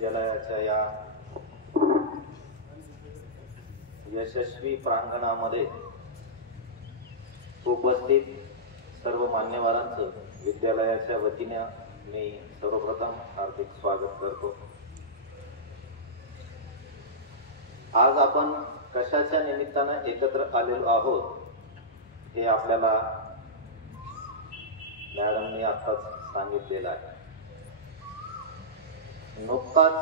विद्यालयाच्या या यशस्वी प्रांगणामध्ये उपस्थित सर्व मान्यवरांचं विद्यालयाच्या वतीने मी सर्वप्रथम हार्दिक स्वागत करतो। आज आपण कशाच्या निमित्ताने एकत्र आलेलो आहोत हे आपल्याला मॅडमनी आताच सांगितलेलं आहे। नुकताच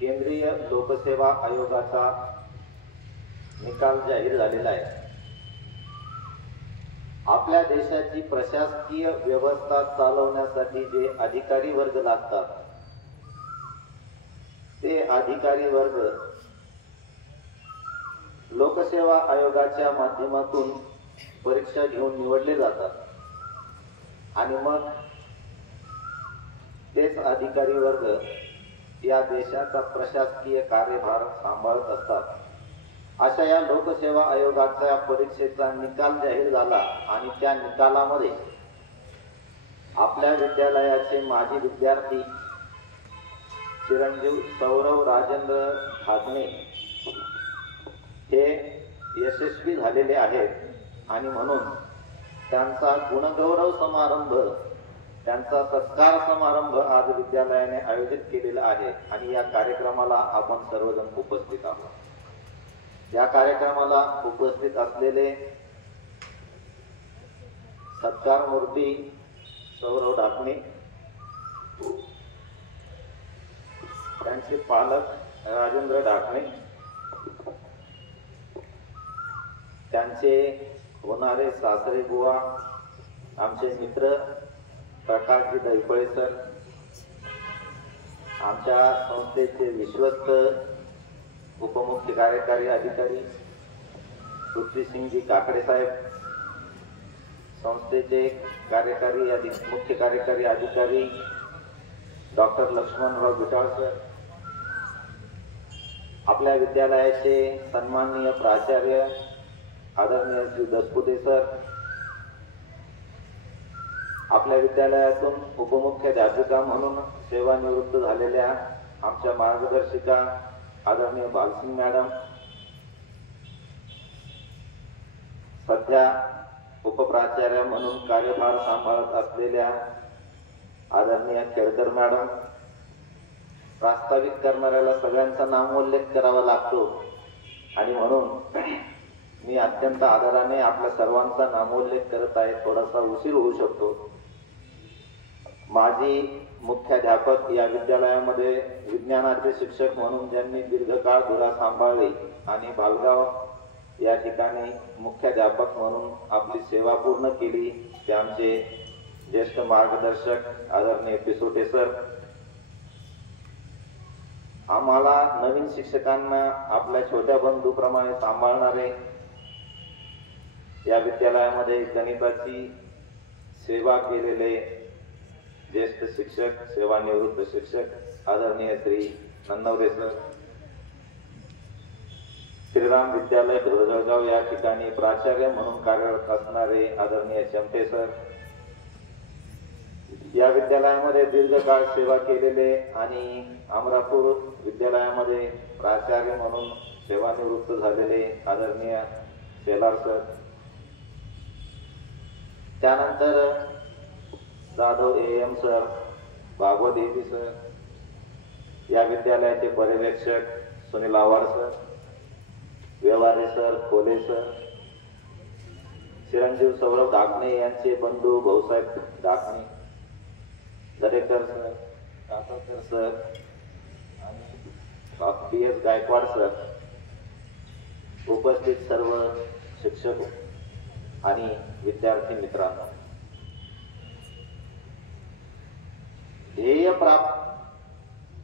केंद्रीय लोकसेवा आयोगाचा निकाल जाहीर झालेला आहे। आपल्या देशाची प्रशासकीय व्यवस्था चालवण्यासाठी जे अधिकारी वर्ग लागतात ते अधिकारी वर्ग लोकसेवा आयोगाच्या माध्यमातून परीक्षा घेऊन निवडले जातात आणि मग तेच अधिकारी वर्ग या देशाचा प्रशासकीय कार्यभार सांभाळत असतात। अशा या लोकसेवा आयोगाच्या परीक्षेचा निकाल जाहीर झाला आणि त्या निकालामध्ये आपल्या विद्यालयाचे माजी विद्यार्थी चिरंजीव सौरव राजेंद्र ढाकणे हे यशस्वी झालेले आहेत आणि म्हणून त्यांचा गुणगौरव समारंभ, त्यांचा सत्कार समारंभ आज विद्यालयाने आयोजित केलेला आहे आणि या कार्यक्रमाला आपण सर्वजण उपस्थित आहोत। या कार्यक्रमाला उपस्थित असलेले सत्कार मूर्ती सौरव ढाकणे, त्यांचे पालक राजेंद्र ढाकणे, त्यांचे होणारे सासरे बुवा आमचे मित्र प्रकाशजी दैफळे सर, आमच्या संस्थेचे विश्वस्त उपमुख्य कार्यकारी अधिकारी पृथ्वीसिंगजी काकडे साहेब, संस्थेचे मुख्य कार्यकारी अधिकारी डॉक्टर लक्ष्मणराव बिटाळ सर, आपल्या विद्यालयाचे सन्माननीय प्राचार्य आदरणीय श्री दसपुते सर, आपल्या विद्यालयातून उपमुख्याध्यापिका म्हणून सेवानिवृत्त झालेल्या आमच्या मार्गदर्शिका आदरणीय बालसिंग मॅडम, सध्या उपप्राचार्य म्हणून कार्यभार सांभाळत असलेल्या आदरणीय केळकर मॅडम, प्रास्ताविक करणाऱ्याला सगळ्यांचा नामोल्लेख करावा लागतो आणि म्हणून मी अत्यंत आदराने आपल्या सर्वांचा नामोल्लेख करत आहे। थोडासा उशीर होऊ शकतो। माजी मुख्याध्यापक या विद्यालयामध्ये विज्ञानाचे शिक्षक म्हणून ज्यांनी दीर्घकाळ धुरा सांभाळली आणि भालगाव या ठिकाणी मुख्याध्यापक म्हणून आपली सेवा पूर्ण केली ते आमचे ज्येष्ठ मार्गदर्शक आदरणीय पिसोटे सर, आम्हाला नवीन शिक्षकांना आपल्या छोट्या बंधूप्रमाणे सांभाळणारे या विद्यालयामध्ये गणिताची सेवा केलेले ज्येष्ठ शिक्षक सेवानिवृत्त शिक्षक आदरणीय श्री नन्नवरे सर, श्रीराम विद्यालय धुळजळगाव या ठिकाणी प्राचार्य म्हणून कार्यरत असणारे आदरणीय चमटे सर, या विद्यालयामध्ये दीर्घकाळ सेवा केलेले आणि अमरापूर विद्यालयामध्ये प्राचार्य म्हणून सेवानिवृत्त झालेले आदरणीय शेलार सर, त्यानंतर Jadhav AM sir, Bhagwat AP sir, या विद्यालयाचे पर्यवेक्षक Sunil Avhad sir, Vyavahare sir, Khole sir, चिरंजीव सौरव ढाकणे यांचे बंधू भाऊसाहेब ढाकणे, दरेकर सर, कातरकर सर आणि PS गायकवाड सर, उपस्थित सर्व शिक्षक आणि विद्यार्थी मित्रांनो,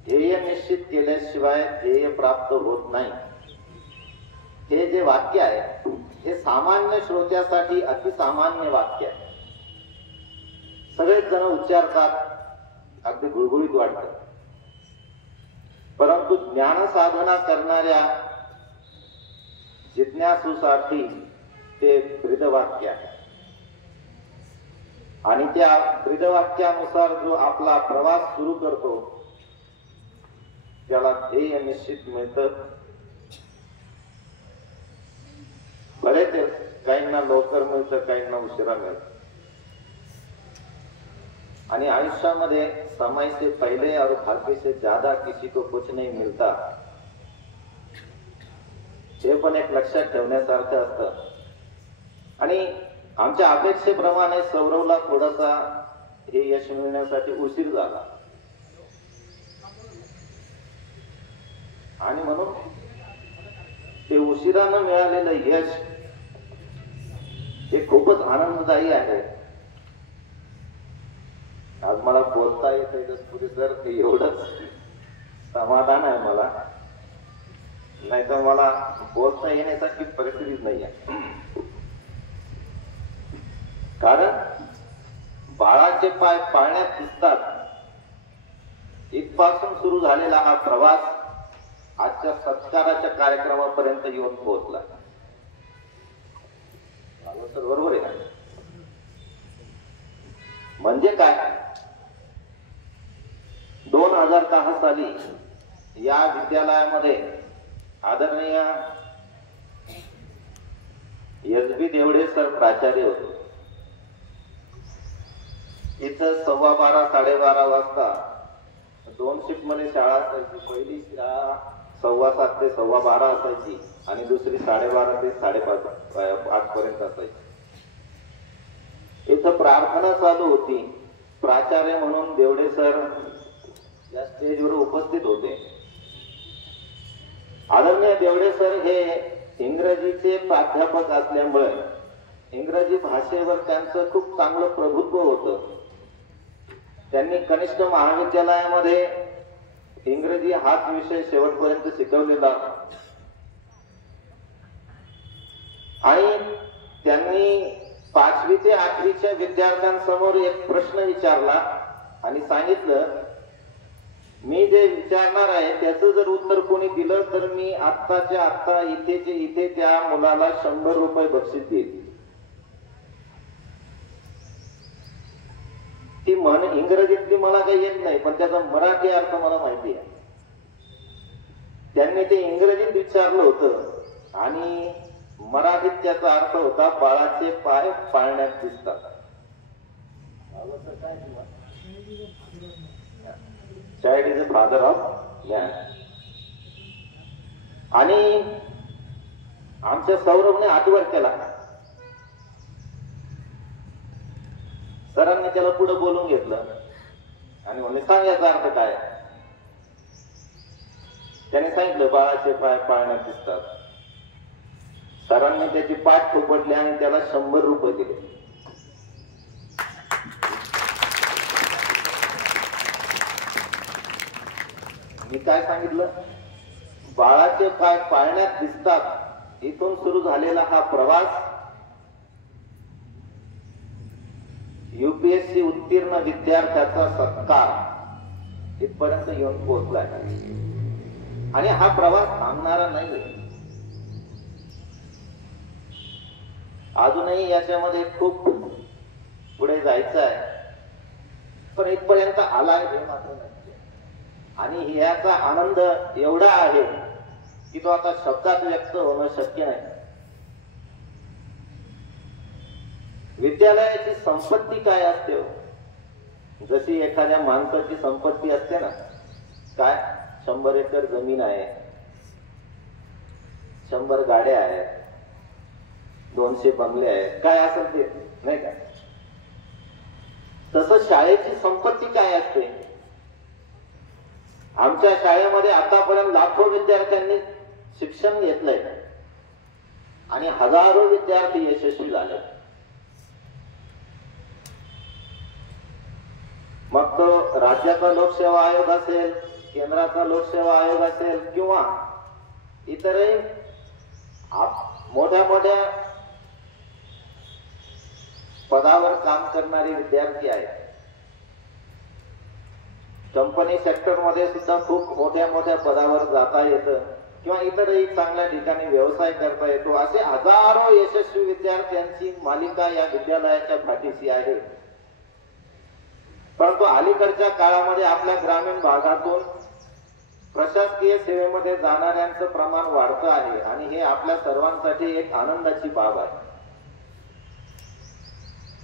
ध्येय निश्चित केल्याशिवाय ध्येय प्राप्त होत नाही हे जे वाक्य आहे हे सामान्य श्रोत्यासाठी अतिसामान्य वाक्य आहे। सगळेच जण उच्चारतात, अगदी गुळगुळीत वाटतं, परंतु ज्ञान साधना करणाऱ्या जिज्ञासूसाठी ते ब्रीदवाक्य आहे आणि त्या ब्रीदवाक्यानुसार जो आपला प्रवास सुरू करतो त्याला ध्येय निश्चित मिळतं. बरेच काहींना लवकर मिळतं, काहींना उशिरा मिळतं. आणि आयुष्यामध्ये समय से पहले और भाग्य से ज्यादा किसी को कुछ नहीं मिलता, हे पण एक लक्षात ठेवण्यासारखं असतं. आणि आमच्या अपेक्षेप्रमाणे सौरवला थोडासा हे यश मिळण्यासाठी उशीर झाला आणि म्हणून ते उशिरानं मिळालेलं यश हे खूपच आनंददायी आहे. आज मला बोलता येतंय दस्तुरी सर, एवढंच समाधान आहे मला, नाही तर मला बोलता येण्यासारखी परिस्थितीच नाही आहे. कारण बाळाचे पाय पाळण्यात दिसतात इथपासून सुरू झालेला हा प्रवास आजच्या सत्काराच्या कार्यक्रमापर्यंत येऊन पोहोचला. बरोबर आहे ना? म्हणजे काय, 2010 साली या विद्यालयामध्ये आदरणीय एस.बी. देवडे सर प्राचार्य होते. इथं 12:15 12:30 वाजता 2 शिफ्ट मध्ये शाळा असायची. पहिली शाळा 7:15 ते 12:15 असायची आणि दुसरी 12:30 ते 5:30 पर्यंत असायची. इथं प्रार्थना चालू होती. प्राचार्य म्हणून देवडे सर या स्टेजवर उपस्थित होते. आदरणीय देवडे सर हे इंग्रजीचे प्राध्यापक असल्यामुळे इंग्रजी भाषेवर त्यांचं खूप चांगलं प्रभुत्व होतं. त्यांनी कनिष्ठ महाविद्यालयामध्ये इंग्रजी हाच विषय शेवटपर्यंत शिकवलेला आणि त्यांनी 5वी ते 8वीच्या विद्यार्थ्यांसमोर एक प्रश्न विचारला आणि सांगितलं, मी जे विचारणार आहे त्याचं जर उत्तर कोणी दिलं तर मी आत्ताच्या आत्ता इथेचे इथे त्या मुलाला 100 रुपये बक्षीस देईल. ती म्हण इंग्रजीतली मला काही येत नाही, पण त्याचा मराठी अर्थ मला माहिती आहे. त्यांनी ते इंग्रजीत विचारलं होतं आणि मराठीत त्याचा अर्थ होता, बाळाचे पाय पाळण्यात दिसतात. Child is a father of man. आणि आमच्या सौरभने हातवर केला. सरांनी त्याला पुढे बोलून घेतलं आणि म्हणले, सांग याचा अर्थ काय. त्याने सांगितलं, बाळाचे पाय पाळण्यात दिसतात. सरांनी त्याची पाठ थोपटली आणि त्याला 100 रुपये दिले. मी काय सांगितलं, बाळाचे पाय पाळण्यात दिसतात इथून सुरू झालेला हा प्रवास UPSC उत्तीर्ण विद्यार्थ्याचा सत्कार इथपर्यंत येऊन पोहोचलाय आणि हा प्रवास थांबणारा नाही. अजूनही याच्यामध्ये खूप पुढे जायचं आहे, पण इथपर्यंत आलाय हे मात्र नाही. आणि याचा आनंद एवढा आहे की तो आता शब्दात व्यक्त होणं शक्य नाही. विद्यालयाची संपत्ती काय असते हो? जशी एखाद्या माणसाची संपत्ती असते ना, काय 100 एकर जमीन आहे, 100 गाड्या आहेत, 200 बंगले आहेत, काय असेल ते नाही का. तसं शाळेची संपत्ती काय असते. आमच्या शाळेमध्ये आतापर्यंत लाखो विद्यार्थ्यांनी शिक्षण घेतलंय आणि हजारो विद्यार्थी यशस्वी झाले. मग तो राज्याचा लोकसेवा आयोग असेल, केंद्राचा लोकसेवा आयोग असेल किंवा इतरही मोठ्या मोठ्या पदावर काम करणारे विद्यार्थी आहेत. कंपनी सेक्टर मध्ये सुद्धा खूप मोठ्या मोठ्या पदावर जाता येतं किंवा इतरही चांगल्या ठिकाणी व्यवसाय करता येतो. असे हजारो यशस्वी विद्यार्थ्यांची मालिका या विद्यालयाच्या पाठीशी आहे. परंतु अलीकडच्या काळामध्ये आपल्या ग्रामीण भागातून प्रशासकीय सेवेमध्ये जाणाऱ्यांचं प्रमाण वाढतं आहे आणि हे आपल्या सर्वांसाठी एक आनंदाची बाब आहे.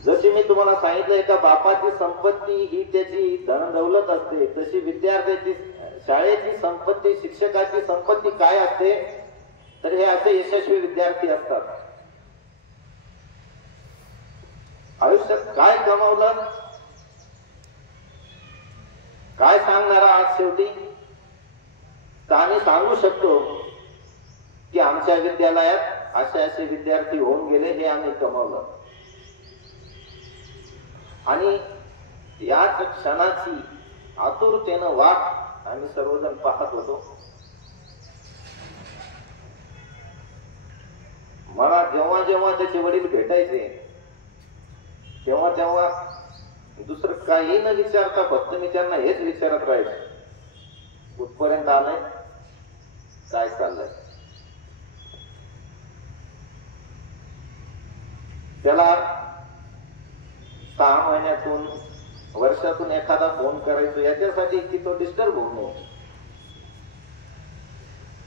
जशी मी तुम्हाला सांगितलं, एका बापाची संपत्ती ही त्याची धनदौलत असते, तशी विद्यार्थ्याची, शाळेची संपत्ती, शिक्षकाची संपत्ती काय असते, तर हे असे यशस्वी विद्यार्थी असतात. आयुष्यात काय कमावलं, काय सांगणारा आज शेवटी? तर आम्ही सांगू शकतो की आमच्या विद्यालयात असे असे विद्यार्थी होऊन गेले, हे आम्ही कमावलं. आणि याच क्षणाची आतुरतेनं वाट आम्ही सर्वजण पाहत होतो. मला जेव्हा जेव्हा त्याचे वडील भेटायचे तेव्हा तेव्हा दुसरं काही न विचारता फक्त मी त्यांना हेच विचारत राहायचे, कुठपर्यंत आलंय, काय चाललंय. त्याला 6 महिन्यातून, वर्षातून एखादा फोन करायचो याच्यासाठी की तो डिस्टर्ब होऊ नये,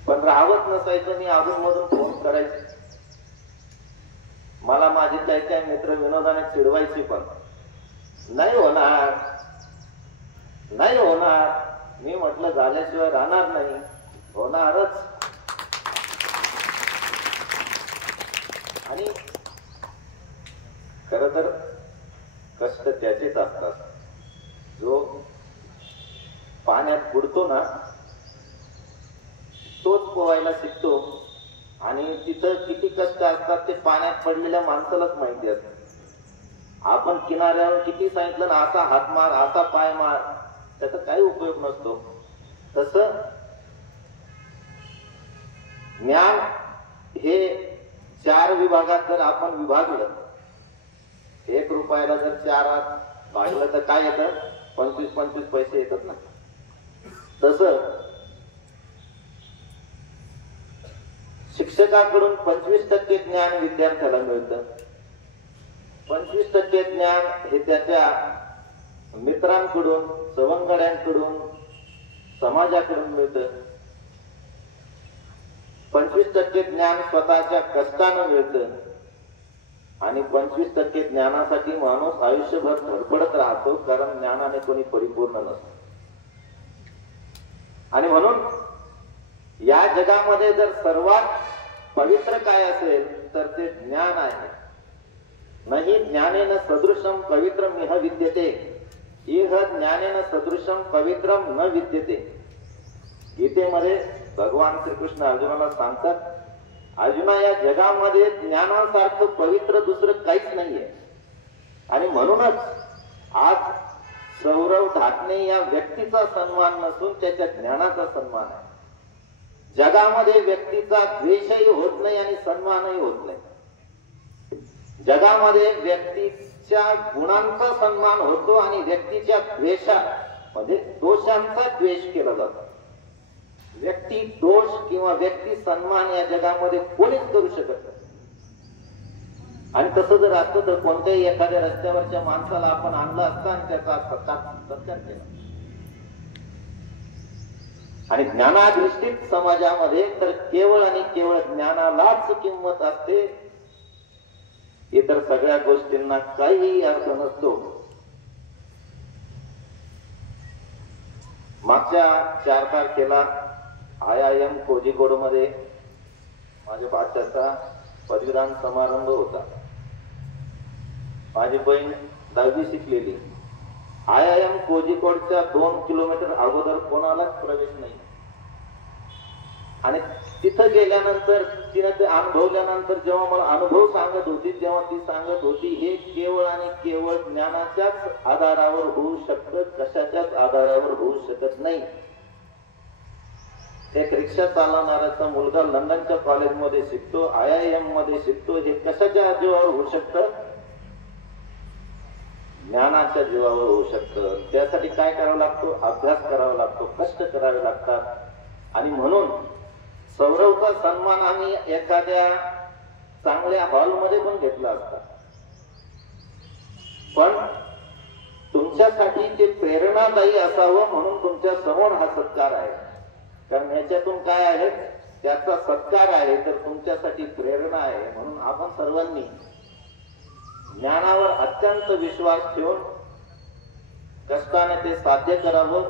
पण राहत नसायचं. मी अजून मधून फोन करायचो. मला माझे काही काही मित्र विनोदाने चिडवायचे, पण नाही होणार, नाही होणार. मी म्हटलं झाल्याशिवाय राहणार नाही, होणारच. आणि खर तर कष्ट त्याचेच असतात. जो पाण्यात बुडतो ना तोच पोहायला शिकतो, आणि तिथं किती कष्ट असतात ते पाण्यात पडलेल्या माणसालाच माहिती असतं. आपण किनाऱ्यावर किती सांगितलं ना, असा हात मार, असा पाय मार, त्याचा काही उपयोग नसतो. तसं ज्ञान हे 4 विभागात जर आपण विभागलं, 1 रुपयाला जर 4 भागलं तर काय येतं? 25-25 पैसे येतात ना. तसं शिक्षकाकडून 25% ज्ञान विद्यार्थ्याला मिळतं. 25% ज्ञान हे त्याच्या मित्रांकडून, सवंगड्यांकडून, समाजाकडून मिळतं. 25% ज्ञान स्वतःच्या कष्टानं मिळतं. आणि 25% ज्ञानासाठी माणूस आयुष्यभर धडपडत राहतो, कारण ज्ञानाने कोणी परिपूर्ण नसतं. आणि म्हणून या जगामध्ये जर सर्वात पवित्र काय असेल तर ते ज्ञान आहे. नाही ज्ञानेन सदृशम पवित्रम इह विद्यते, इह ज्ञानेन सदृशम पवित्रम न विद्यते. गीतेमध्ये भगवान श्रीकृष्ण अर्जुनाला सांगतात, अर्जुना, या जगामध्ये ज्ञानासारखं पवित्र दुसरं काहीच नाहीये. आणि म्हणूनच आज सौरव ढाकणे या व्यक्तीचा सन्मान नसून त्याच्या ज्ञानाचा सन्मान आहे. जगामध्ये व्यक्तीचा द्वेषही होत नाही आणि सन्मानही होत नाही. जगामध्ये व्यक्तीच्या गुणांचा सन्मान होतो आणि व्यक्तीच्या म्हणजे दोषांचा द्वेष केला जातो. व्यक्ती दोष किंवा व्यक्ती सन्मान या जगामध्ये कोणीच करू शकत नाही. आणि तसं जर असतं तर कोणत्याही एखाद्या रस्त्यावरच्या माणसाला आपण आणलं असतं आणि त्याचा सत्कार केला. आणि ज्ञानाधिष्ठित समाजामध्ये तर केवळ आणि केवळ ज्ञानालाच किंमत असते. इतर सगळ्या गोष्टींना काहीही अर्थ नसतो. मागच्या 4 तारखेला IIM कोझिकोड मध्ये माझ्या भाच्याचा पदवीदान समारंभ होता. माझी बहीण 10वी शिकलेली. IIM कोझिकोडच्या 2 किलोमीटर अगोदर कोणालाच प्रवेश नाही. आणि तिथं गेल्यानंतर तिने ते अनुभवल्यानंतर जेव्हा मला अनुभव सांगत होती तेव्हा ती सांगत होती, हे केवळ आणि केवळ ज्ञानाच्याच आधारावर होऊ शकतं, कशाच्याच आधारावर होऊ शकत नाही. एक रिक्षा चालवणाऱ्याचा मुलगा लंडनच्या कॉलेजमध्ये शिकतो, IIM मध्ये शिकतो, हे कशाच्या जीवावर होऊ शकतं? ज्ञानाच्या जीवावर होऊ शकतं. त्यासाठी काय करावं लागतो? अभ्यास करावा लागतो, कष्ट करावे लागतात. आणि म्हणून सौरवचा सन्मान आम्ही एखाद्या चांगल्या हॉलमध्ये पण घेतला असता, पण तुमच्यासाठी ते प्रेरणादायी असावं म्हणून तुमच्या समोर हा सत्कार आहे. कारण याच्यातून काय आहे, त्याचा सत्कार आहे तर तुमच्यासाठी प्रेरणा आहे. म्हणून आपण सर्वांनी ज्ञानावर अत्यंत विश्वास ठेवून कष्टाने ते साध्य करावं,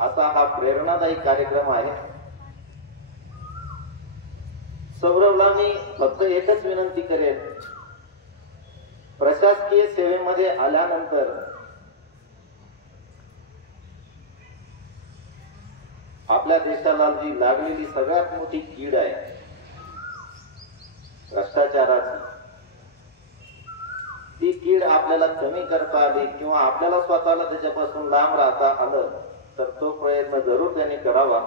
असा हा प्रेरणादायी कार्यक्रम आहे. सौरवला मी फक्त एकच विनंती करेन, प्रशासकीय सेवेमध्ये आल्यानंतर आपल्या देशाला जी लागलेली सगळ्यात मोठी कीड आहे भ्रष्टाचाराची, ती कीड आपल्याला कमी करता आली किंवा आपल्याला स्वतःला त्याच्यापासून लांब राहता आलं तर तो प्रयत्न जरूर त्यांनी करावा.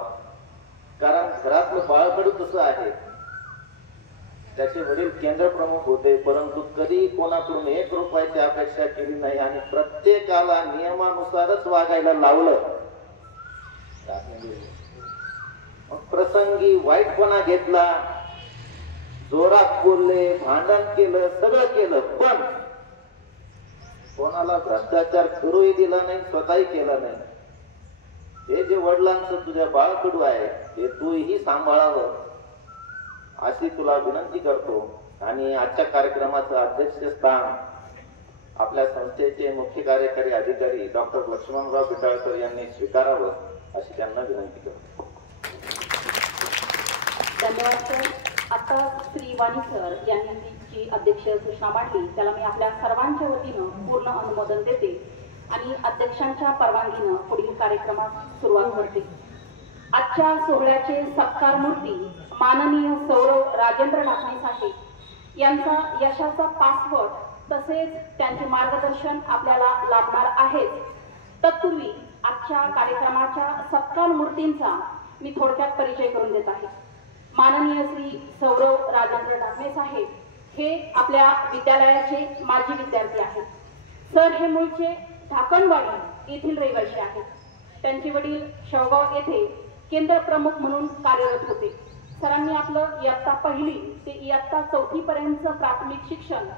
कारण घरातलं बाळकडू कसं आहे, त्याचे वडील केंद्र प्रमुख होते, परंतु कधी कोणाकडून 1 रुपयाची अपेक्षा केली नाही आणि प्रत्येकाला नियमानुसारच वागायला लावलं. प्रसंगी वाईटपणा घेतला, जोरात बोलले, भांडण केलं, सगळं केलं, पण कोणाला भ्रष्टाचार करूही दिला नाही, स्वतःही केला नाही. हे जे वडिलांचं तुझ्या बाळकडू आहे हे तूही सांभाळावं अशी तुला विनंती करतो. आणि आजच्या कार्यक्रमाचं अध्यक्षस्थान आपल्या संस्थेचे मुख्य कार्यकारी अधिकारी डॉक्टर लक्ष्मणराव बिटाळकर यांनी स्वीकारावं अशी त्यांना विनंती करतो. धन्यवाद सर. आता श्री वाणी सर यांनी जी अध्यक्ष सूचना मांडली त्याला मी आपल्या सर्वांच्या वतीनं पूर्ण अनुमोदन देते आणि अध्यक्षांच्या परवानगीनं पुढील कार्यक्रमास सुरुवात करते. आजच्या सोहळ्याचे सत्कार मूर्ती माननीय सौरव राजेंद्र ढाकणे साहेब यांचा यशाचा पासवर्ड तसेच त्यांचे मार्गदर्शन आपल्याला लाभणार आहेच. तत्पूर्वी आजच्या कार्यक्रमाच्या सत्कार मूर्तींचा मी थोडक्यात परिचय करून देत आहे. माननीय श्री सौरव राजेंद्र ढाकणे साहेब हे आपल्या विद्यालयाचे माजी विद्यार्थी आहेत. सर हे मूळचे ढाकणवाडी येथील रहिवासी आहेत. त्यांचे वडील शेवगाव येथे केंद्र प्रमुख म्हणून कार्यरत होते. सरांनी आपलं इयत्ता 1ली ते इयत्ता 4थी पर्यंत प्राथमिक शिक्षण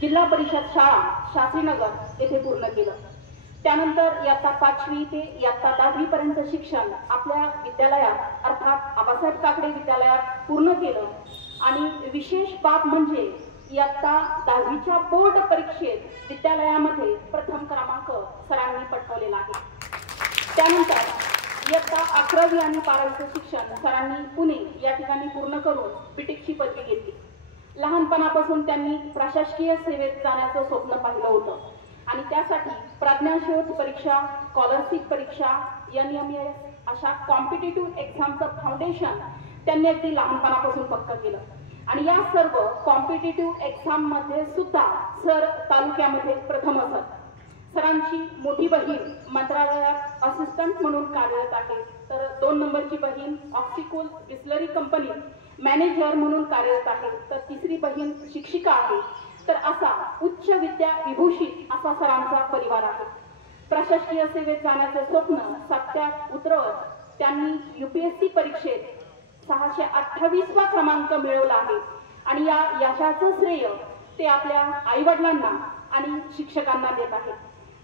जिल्हा परिषद शाळा शास्त्रीनगर येथे पूर्ण केलं. त्यानंतर इयत्ता 5वी ते इयत्ता 10वी पर्यंत शिक्षण आपल्या विद्यालयात अर्थात आबासाहेब काकडे विद्यालयात पूर्ण केलं. आणि विशेष बाब म्हणजे इयत्ता 10वीच्या बोर्ड परीक्षेत विद्यालयामध्ये प्रथम क्रमांक सरांनी पटकावलेला आहे. त्यानंतर इयत्ता 11वी आणि 12वीचं शिक्षण सरांनी पुणे या ठिकाणी पूर्ण करून बीटेकची पदवी घेतली. लहानपणापासून त्यांनी प्रशासकीय सेवेत जाण्याचं स्वप्न पाहिलं होतं आणि त्यासाठी प्रज्ञाशोध परीक्षा, स्कॉलरशिप परीक्षा, NMS अशा कॉम्पिटिटिव्ह एक्झामचं फाउंडेशन त्यांनी अगदी लहानपणापासून पक्क केलं. आणि या सर्व कॉम्पिटिटिव्ह एक्झाम मध्ये सुद्धा सर तालुक्यामध्ये प्रथम असत. सरांची मोठी बहीण मंत्रालयात असिस्टंट म्हणून कार्यरत आहे, तर 2 नंबरची बहीण ऑक्सिकूल डिस्लरी कंपनीत मॅनेजर म्हणून कार्यरत आहे, तर 3री बहीण शिक्षिका आहे. तर असा उच्च विद्या विभूषित असा सरांचा परिवार आहे. प्रशासकीय सेवेत जाण्याचे स्वप्न सत्यात उतरवत त्यांनी UPSC परीक्षेत 628वा क्रमांक मिळवला आहे. आणि या यशाचं श्रेय ते आपल्या आई वडिलांना आणि शिक्षकांना देत आहेत.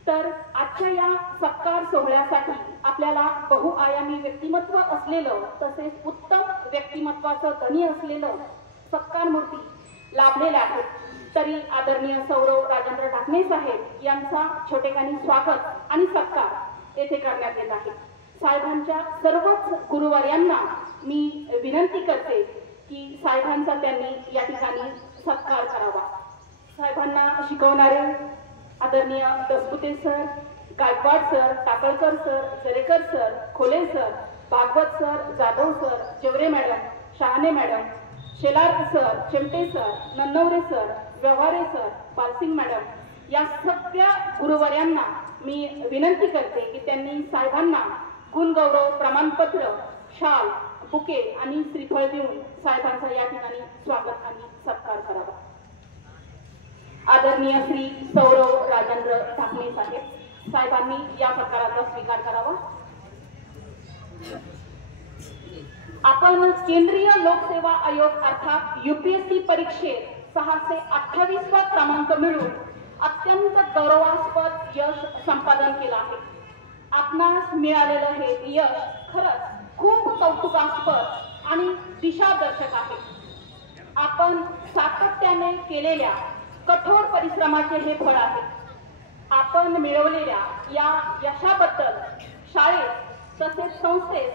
तर आजच्या या सत्कार सोहळ्यासाठी आपल्याला बहुआयामी व्यक्तिमत्व असलेलं तसेच उत्तम व्यक्तिमत्वाचं धनी असलेलं सत्कार मूर्ती लाभलेल्या आहेत. तरी आदरणीय सौरव राजेंद्र ढाकणे साहेब यांचा छोटेखानी स्वागत आणि सत्कार येथे करण्यात येत आहे. साहेबांच्या सर्वच गुरुवर्यांना मी विनंती करते की साहेबांचा त्यांनी या ठिकाणी सत्कार करावा. साहेबांना शिकवणारे आदरणीय Dasapute sir, Gaikwad sir, Takalkar sir, Jarekar sir, Khole sir, Bhagwat sir, Jadhav sir, Jevare madam, Shahane madam, Shelar sir, Chimte sir, Nannaware sir, Vyavahare sir, Palsing madam या सगळ्या गुरुवर्यांना मी विनंती करते की त्यांनी साहेबांना गुणगौरव प्रमाणपत्र, शाल, बुके आणि श्रीफळ देऊन साहेबांचा या ठिकाणी स्वागत आणि सत्कार करावा. आदरणीय श्री सौरव राजेंद्र ढाकणे साहेब साहेबांनी या सत्काराचा स्वीकार करावा. आपण केंद्रीय लोकसेवा आयोग अर्थात UPSC परीक्षेत 628वा क्रमांक मिळवून अत्यंत गौरवास्पद यश संपादन केलं आहे. आपणास मिळालेलं हे यश खरंच खूप कौतुक कौतुकास्पद आणि दिशादर्शक आहे. आपण सातत्याने केलेल्या कठोर परिश्रमाचे हे फळ आहे. आपण मिळवलेल्या या यशाबद्दल शाळेत तसेच संस्थेत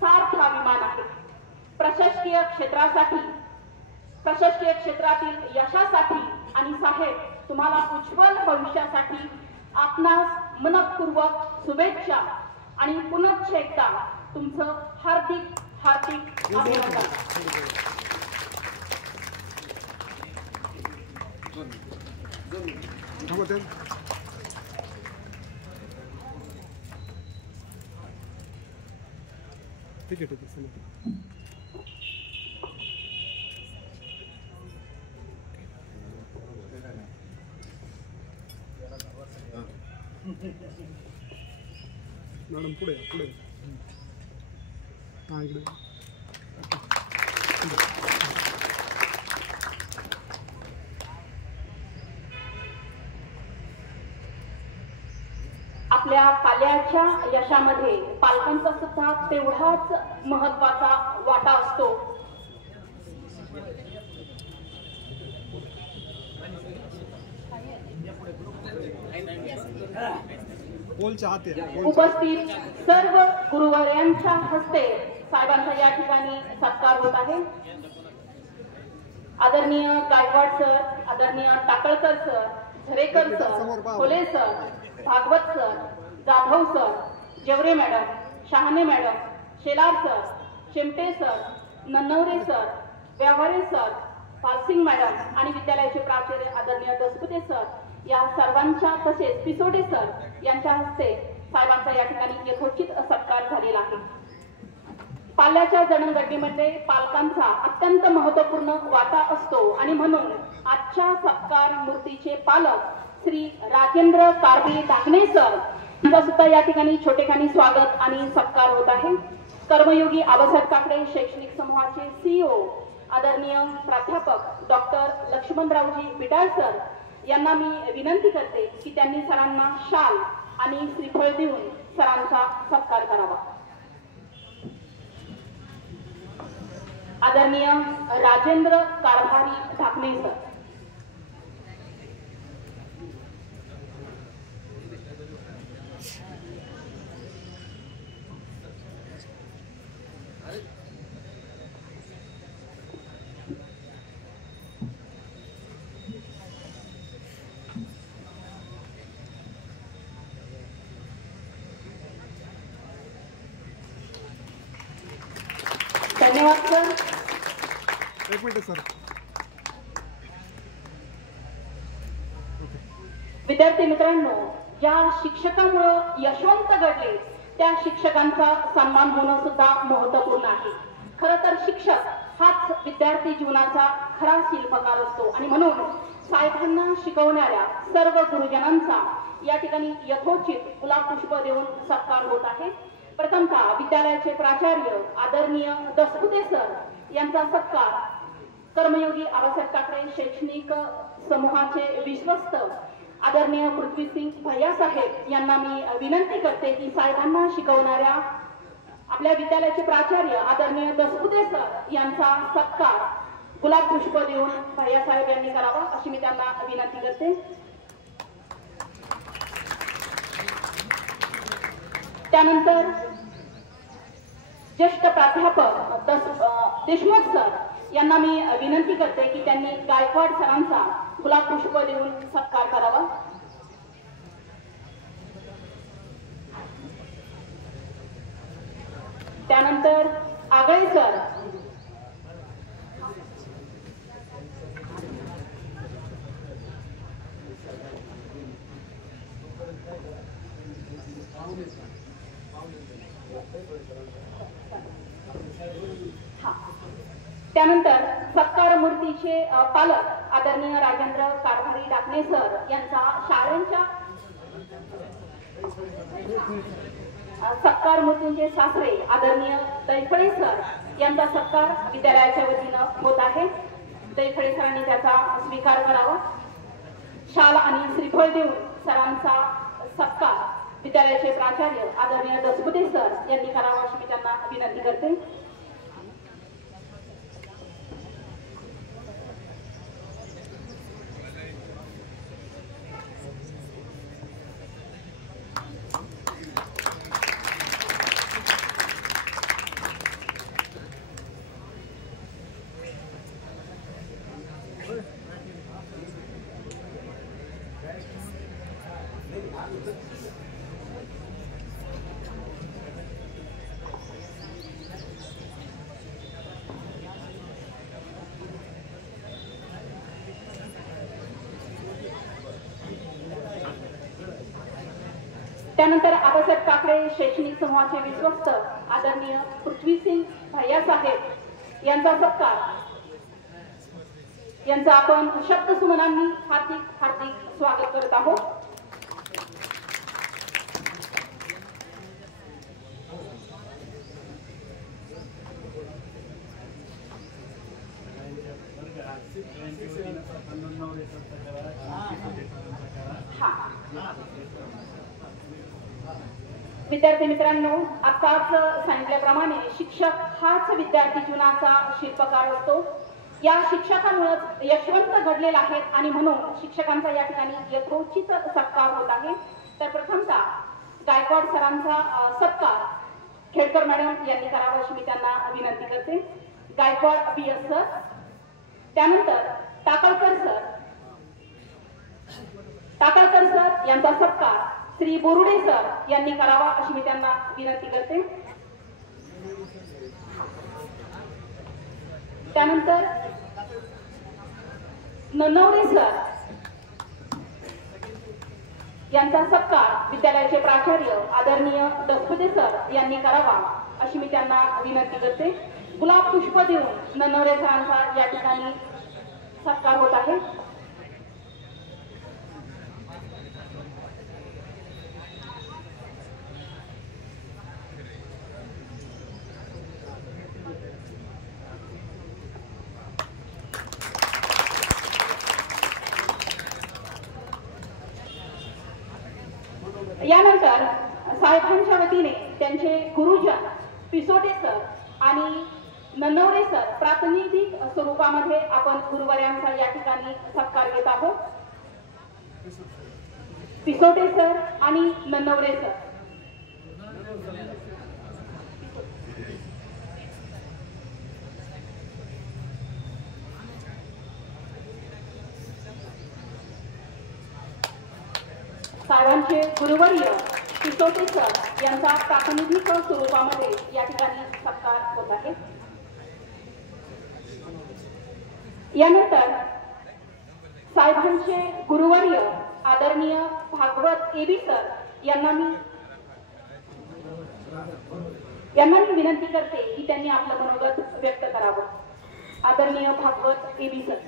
सार्थ अभिमान आहे. प्रशासकीय क्षेत्रातील यशासाठी आणि साहेब तुम्हाला उज्ज्वल भविष्यासाठी आपणास मनपूर्वक शुभेच्छा आणि पुनश्च एकदा तुमचं हार्दिक हार्दिक अभिनंदन. ठीक आहे. मॅडम पुढे हां इकडे. आपल्या पाल्याच्या यशामध्ये पालकांचा सुद्धा तेवढाच महत्वाचा वाटा असतो. उपस्थित सर्व गुरुवर्यांच्या हस्ते साहेबांचा या ठिकाणी सत्कार होत आहे. आदरणीय गायकवाड सर, आदरणीय Takalkar sir, Zarekar sir, Khole sir, Bhagwat sir, Jadhav sir, Jevare madam, Shahane madam, Shelar sir, Chimte sir, Nannaware sir, Vyavahare sir, Palsing madam आणि विद्यालयाचे प्राचार्य आदरणीय दसपुते सर या सर्वांच्या तसेच पिसोडे सर यांच्या हस्ते साहेबांचा या ठिकाणी यथोचित सत्कार झालेला आहे. पाल्याच्या जडणघडणीमध्ये पालकांचा अत्यंत महत्वपूर्ण वाटा असतो आणि म्हणून आजच्या सत्कार मूर्तीचे पालक श्री राजेंद्र कारभारी डाकणे सर यांचा सुद्धा या ठिकाणी छोटेखानी स्वागत आणि सत्कार होत आहे. कर्मयोगी आबासाहेब काकडे शैक्षणिक समूहाचे CEO आदरणीय प्राध्यापक डॉक्टर लक्ष्मणरावजी बिडाळ सर यांना मी विनंती करते की त्यांनी सरांना शाल आणि श्रीफळ देऊन सरांचा सत्कार करावा. आदरणीय राजेंद्र कारभारी ढाकणे सर. धन्यवाद सर. एक मिनिट सर. विद्यार्थी मित्रांनो, ज्या शिक्षकांमुळे यशवंत घडले त्या शिक्षकांचा सन्मान होणं सुद्धा महत्वपूर्ण आहे. खरं तर शिक्षक हाच विद्यार्थी जीवनाचा खरा शिल्पकार असतो आणि म्हणून साहेबांना शिकवणाऱ्या सर्व गुरुजनांचा या ठिकाणी यथोचित गुलाबपुष्प देऊन सत्कार होत आहे. प्रथमतः विद्यालयाचे प्राचार्य आदरणीय दसपुते सर यांचा सत्कार कर्मयोगी आबासाहेब काकडे शैक्षणिक समूहाचे विश्वस्त आदरणीय पृथ्वीसिंग भैया साहेब यांना मी विनंती करते की साहेबांना शिकवणाऱ्या आपल्या विद्यालयाचे प्राचार्य आदरणीय दसपुते सर यांचा सत्कार गुलाबपुष्प देऊन भैया साहेब यांनी करावा अशी मी त्यांना विनंती करते. त्यानंतर ज्येष्ठ प्राध्यापक देशमुख सर यांना मी विनंती करते की त्यांनी गायकवाड सरांचा गुलाबपुष्प देऊन सत्कार करावा. त्यानंतर आगळे सर, त्यानंतर सत्कार मूर्तीचे पालक आदरणीय राजेंद्र कारभारी डाकणे सर यांचा शाळेच्या सत्कार मूर्तीचे सासरे आदरणीय दैफळे सर यांचा सत्कार विद्यालयाच्या वतीनं होत आहे. दैफळे सरांनी त्याचा स्वीकार करावा. शाल आणि श्रीफळ देऊन सरांचा सत्कार विद्यालयाचे प्राचार्य आदरणीय दसपुते सर यांनी करावा अशी मी त्यांना विनंती करते. त्यानंतर आबासाहेब काकडे शैक्षणिक समूहाचे विश्वस्त आदरणीय पृथ्वीसिंग भैया साहेब यांचा सत्कार, यांचा आपण शब्दसुमनांनी हार्दिक हार्दिक स्वागत करत आहोत. विद्यार्थी मित्रांनो, आताच सांगितल्याप्रमाणे शिक्षक हाच विद्यार्थी जीवनाचा शिल्पकार असतो. या शिक्षकांमुळे यशवंत घडलेला आहे आणि म्हणून शिक्षकांचा या ठिकाणी यथोचित सत्कार होत आहे. तर प्रथमतः गायकवाड सरांचा सत्कार खेडकर मॅडम यांनी करावा अशी मी त्यांना विनंती करते. गायकवाड BS सर, त्यानंतर टाकळकर सर यांचा सत्कार श्री बोरुडे सर यांनी करावा अशी मी त्यांना विनंती करते. त्यानंतर ननवरे सर यांचा सत्कार विद्यालयाचे प्राचार्य आदरणीय दसपदे सर यांनी करावा अशी मी त्यांना विनंती करते. गुलाब पुष्प देऊन ननवरे सरांचा या ठिकाणी सत्कार होत आहे. यानंतर साहेबांच्या वतीने त्यांचे गुरुजन पिसोटे सर आणि ननवरे सर प्रातिनिधिक स्वरूपामध्ये आपण गुरुवर्यांचा या ठिकाणी सत्कार घेत आहोत. पिसोटे सर आणि ननवरे सर. साहेबांचे गुरुवर्य पिसोटे सर यांचा प्रातिनिधिक स्वरूपामध्ये या ठिकाणी सत्कार होत आहे. यानंतर साहेबांचे गुरुवर्य आदरणीय भागवत AB सर यांना मी विनंती करते की त्यांनी आपलं मनोगत व्यक्त करावं. आदरणीय भागवत AB सर.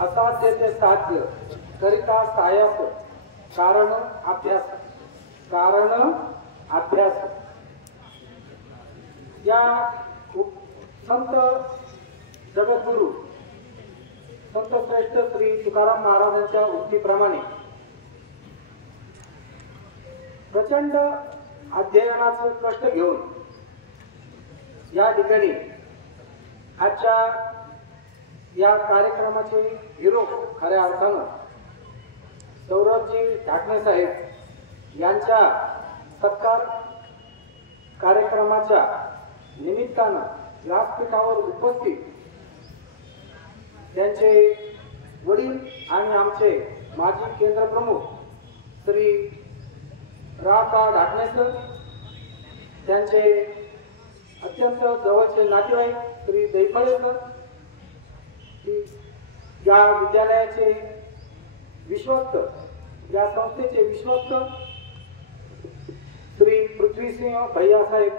असाध्य ते साध्य करिता सायक कारण अभ्यास या संत जगद्गुरु संत श्रेष्ठ श्री तुकाराम महाराजांच्या उक्तीप्रमाणे प्रचंड अध्ययनाचं कष्ट घेऊन या ठिकाणी आजच्या या कार्यक्रमाचे हिरो खऱ्या अर्थानं सौरभजी ढाकणे साहेब यांच्या सत्कार कार्यक्रमाच्या निमित्तानं व्यासपीठावर उपस्थित त्यांचे वडील आणि आमचे माजी केंद्र प्रमुख श्री रा. ढाकणे सर, त्यांचे अत्यंत जवळचे नातेवाईक श्री दैफळे सर, या विद्यालयाचे विश्वस्त, या संस्थेचे विश्वस्त श्री पृथ्वीसिंह भैया साहेब,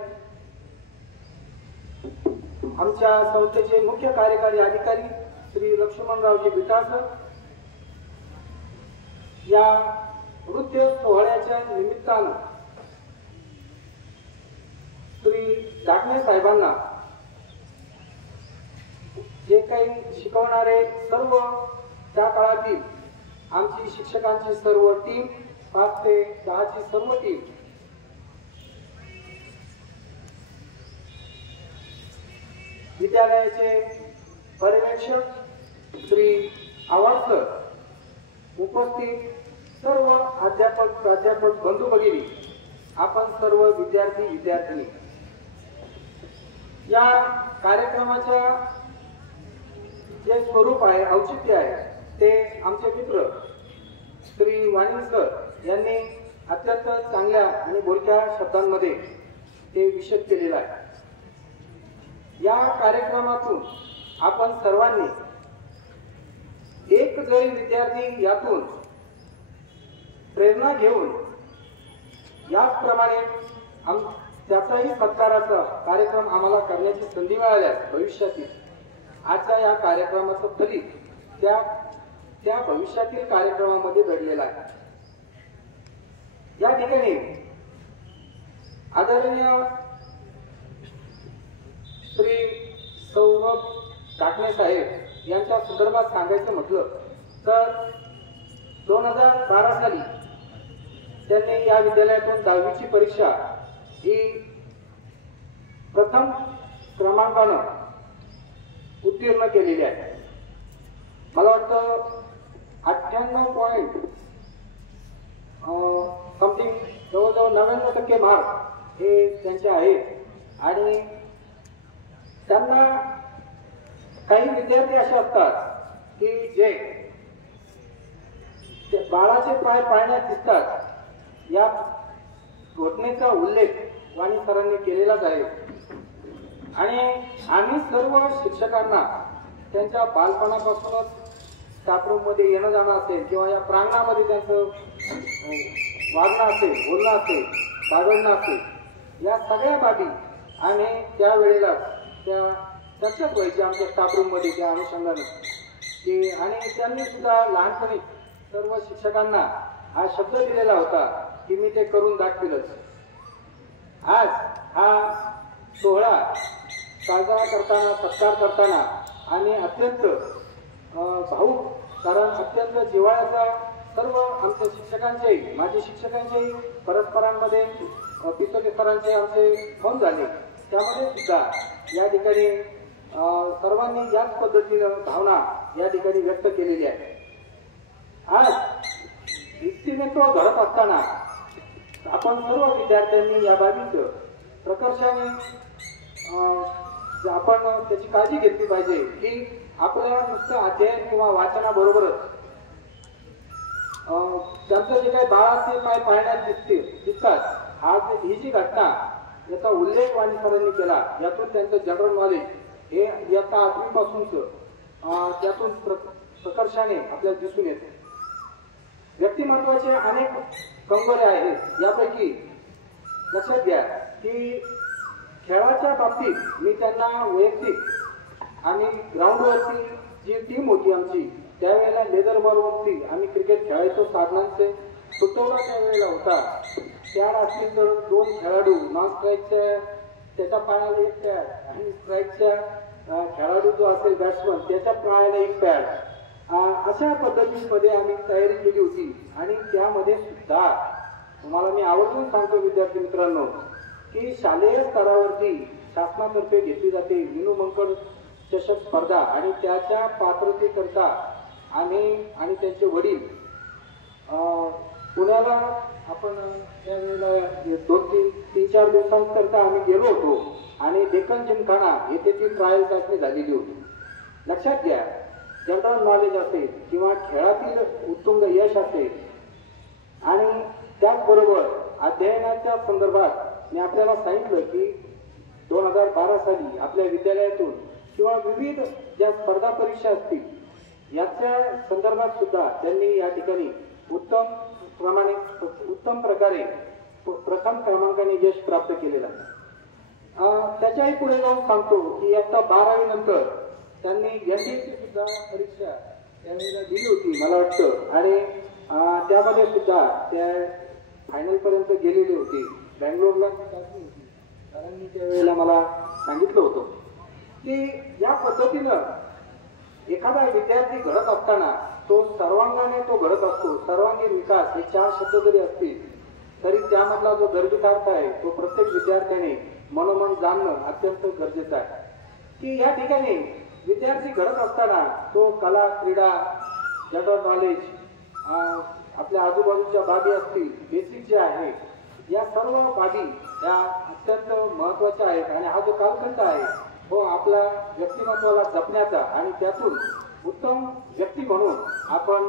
आमच्या संस्थेचे मुख्य कार्यकारी अधिकारी श्री लक्ष्मणरावजी बिटाळ सर, या नृत्य सोहळ्याच्या निमित्तानं श्री ढाकणे साहेबांना जे काही शिकवणारे सर्व त्या काळातील आमची शिक्षकांची सर्व टीम, 5 ते 10 ची सर्व टीम, विद्यालयाचे पर्यवेक्षक श्री आवाड सर, उपस्थित सर्व अध्यापक प्राध्यापक बंधू भगिनी, आपण सर्व विद्यार्थी विद्यार्थिनी, या कार्यक्रमाच्या जे स्वरूप आहे, औचित्य आहे, ते आमचे मित्र श्री वाणी सर यांनी अत्यंत चांगल्या आणि बोलक्या शब्दांमध्ये ते विशद केलेलं आहे. या कार्यक्रमातून आपण सर्वांनी एक जरी विद्यार्थी यातून प्रेरणा घेऊन याचप्रमाणे त्याचाही सत्काराचा कार्यक्रम आम्हाला करण्याची संधी मिळाल्यास भविष्यातील आजच्या या कार्यक्रमाचं फलित त्या भविष्यातील कार्यक्रमामध्ये घडलेलं आहे. या ठिकाणी आदरणीय श्री सौरभ काकणे साहेब यांच्या संदर्भात सांगायचं म्हटलं तर 2012 साली त्यांनी या विद्यालयातून 10वीची परीक्षा ही प्रथम क्रमांकानं उत्तीर्ण केलेली आहे. मला वाटतं 98 समथिंग जवळजवळ 99% मार्क हे त्यांचे आहेत. आणि त्यांना काही विद्यार्थी असे असतात की जे बाळाचे पाय पाळण्यात दिसतात. या घटनेचा उल्लेख वाणी सरांनी केलेलाच आहे. आणि आम्ही सर्व शिक्षकांना त्यांच्या बालपणापासूनच स्टाफरूम मध्ये येणं जाणं असेल किंवा या प्रांगणामध्ये त्यांचं वागणं असेल, बोलणं असेल, बागडणं असेल, या सगळ्या बाबी आम्ही त्यावेळेला त्या चर्चेत व्हायच्या आमच्या स्टाफरूम मध्ये त्या अनुषंगाने की. आणि त्यांनी सुद्धा लहानपणी सर्व शिक्षकांना हा शब्द दिलेला होता की मी ते करून दाखविलच. आज हा सोहळा साजरा करताना, सत्कार करताना आणि अत्यंत भाऊक, कारण अत्यंत जिव्हाळ्याचा सर्व आमच्या शिक्षकांचे, माझे शिक्षकांचे परस्परांमध्ये पिसोटे सरांचे आमचे फोन झाले. त्यामध्ये सुद्धा या ठिकाणी सर्वांनी याच पद्धतीनं भावना या ठिकाणी व्यक्त केलेली आहे. आज व्यक्तिमत्व घडत असताना आपण सर्व विद्यार्थ्यांनी या बाबीचं प्रकर्षाने आपण त्याची काळजी घेतली पाहिजे की आपल्याला नुसतं अध्ययन किंवा वाचनाबरोबरच त्यांचं जे काही बाळाचे पाय पाळण्यात दिसतात, ही जी घटना याचा उल्लेख वाणी सरांनी केला, यातून त्यांचं जनरल नॉलेज हे इयत्ता 8वी पासूनच त्यातून प्रकर्षाने आपल्याला दिसून येते. व्यक्तिमत्वाचे अनेक कंगोरे आहेत. यापैकी लक्षात घ्या की खेळाच्या बाबतीत मी त्यांना वैयक्तिक आणि ग्राउंडवरती जी टीम होती आमची, त्यावेळेला लेदर बॉलवरती आम्ही क्रिकेट खेळायचो. साधनांचे तुटवडा त्यावेळेला होता. पॅड असतील तर 2 खेळाडू, नॉन स्ट्राईकच्या त्याच्या पायाला 1 पॅड आणि स्ट्राईकच्या खेळाडू जो असेल बॅट्समन त्याच्या पायाला 1 पॅड, अशा पद्धतीमध्ये आम्ही तयारी केली होती. आणि त्यामध्ये सुद्धा तुम्हाला मी आवर्जून सांगतो विद्यार्थी मित्रांनो की शालेय स्तरावरती शासनातर्फे घेतली जाते विनू मंकड चषक स्पर्धा. आणि त्याच्या पात्रतेकरता आम्ही आणि त्यांचे वडील पुण्याला आपण त्यावेळेला 2-3-4 दिवसांकरता आम्ही गेलो होतो. आणि डेक्कन जिमखाना येथे ती ट्रायल चाचणी झालेली होती. लक्षात घ्या, जनरल नॉलेज असेल किंवा खेळातील उत्तुंग यश असेल आणि त्याचबरोबर अध्ययनाच्या संदर्भात मी आपल्याला सांगितलं की 2012 साली आपल्या विद्यालयातून किंवा विविध ज्या स्पर्धा परीक्षा असतील याच्या संदर्भात सुद्धा त्यांनी या ठिकाणी उत्तम प्रकारे प्रथम क्रमांकाने यश प्राप्त केलेलं आहे. त्याच्याही पुढे जाऊन सांगतो की आता 12वी नंतर त्यांनी NDAची सुद्धा परीक्षा त्यावेळेला दिली होती मला वाटतं. आणि त्यामध्ये सुद्धा त्या फायनल पर्यंत गेलेले होते. बँगलोरला होती, कारण मी त्यावेळेला मला सांगितलं होतं की या पद्धतीनं एखादा विद्यार्थी घडत असताना तो सर्वांगाने तो घडत असतो. सर्वांगीण विकास हे 4 शब्द जरी असतील तरी त्यामधला जो गर्भितार्थ आहे तो प्रत्येक विद्यार्थ्याने मनोमन जाणणं अत्यंत गरजेचं आहे. की या ठिकाणी विद्यार्थी घडत असताना तो कला, क्रीडा, जनरल नॉलेज आपल्या आजूबाजूच्या बाबी असतील, बेसिक जे आहे, या सर्व बाबी या अत्यंत महत्त्वाच्या आहेत. आणि हा जो कालखंड आहे तो आपल्या व्यक्तिमत्वाला जपण्याचा आणि त्यातून उत्तम व्यक्ती म्हणून आपण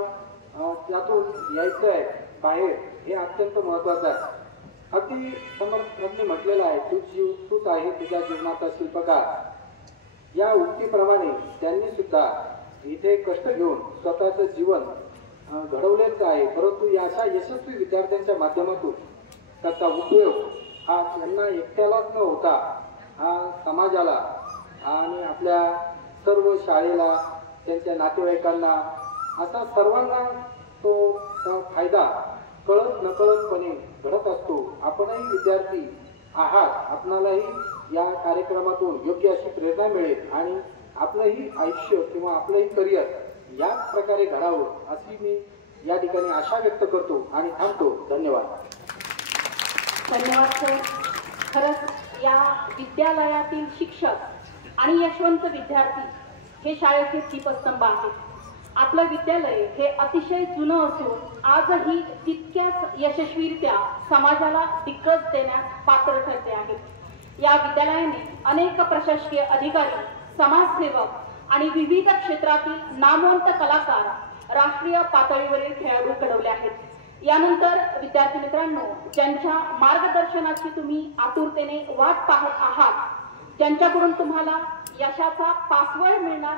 त्यातून यायचं आहे बाहेर, हे अत्यंत महत्त्वाचं आहे. अगदी समर्थांनी म्हटलेलं आहे, तूच आहे तुझ्या जीवनाचा शिल्पकार. या उक्तीप्रमाणे त्यांनी सुद्धा इथे कष्ट घेऊन स्वतःचं जीवन घडवलेच आहे. परंतु या अशा यशस्वी विद्यार्थ्यांच्या माध्यमातून त्याचा उपयोग हा त्यांना एकट्यालाच न होता हा समाजाला आणि आपल्या सर्व शाळेला, त्यांच्या नातेवाईकांना, असा सर्वांना तो फायदा कळत नकळतपणे घडत असतो. आपणही विद्यार्थी आहात, आपणालाही या कार्यक्रमातून योग्य अशी प्रेरणा मिळेल आणि आपलंही आयुष्य किंवा आपलंही करिअर याच प्रकारे घडावं अशी मी या ठिकाणी आशा व्यक्त करतो आणि थांबतो. धन्यवाद. धन्यवाद सर. खरंच या विद्यालयातील शिक्षक आणि यशवंत विद्यार्थी हे शाळेचे दीपस्तंभ आहेत. आपलं विद्यालय हे अतिशय जुनं असून आजही तितक्याच यशस्वीरित्या समाजाला दिग्गज देण्यास पात्र ठरते आहे. या विद्यालयाने अनेक प्रशासकीय अधिकारी, समाजसेवक आणि विविध क्षेत्रातील नामवंत कलाकार, राष्ट्रीय पातळीवरील खेळाडू घडवले आहेत. यानंतर विद्यार्थी मित्रांनो, ज्यांच्या मार्गदर्शनाची तुम्ही आतुरतेने वाट पाहत आहात, ज्यांच्याकडून तुम्हाला यशाचा पासवर्ड मिळणार,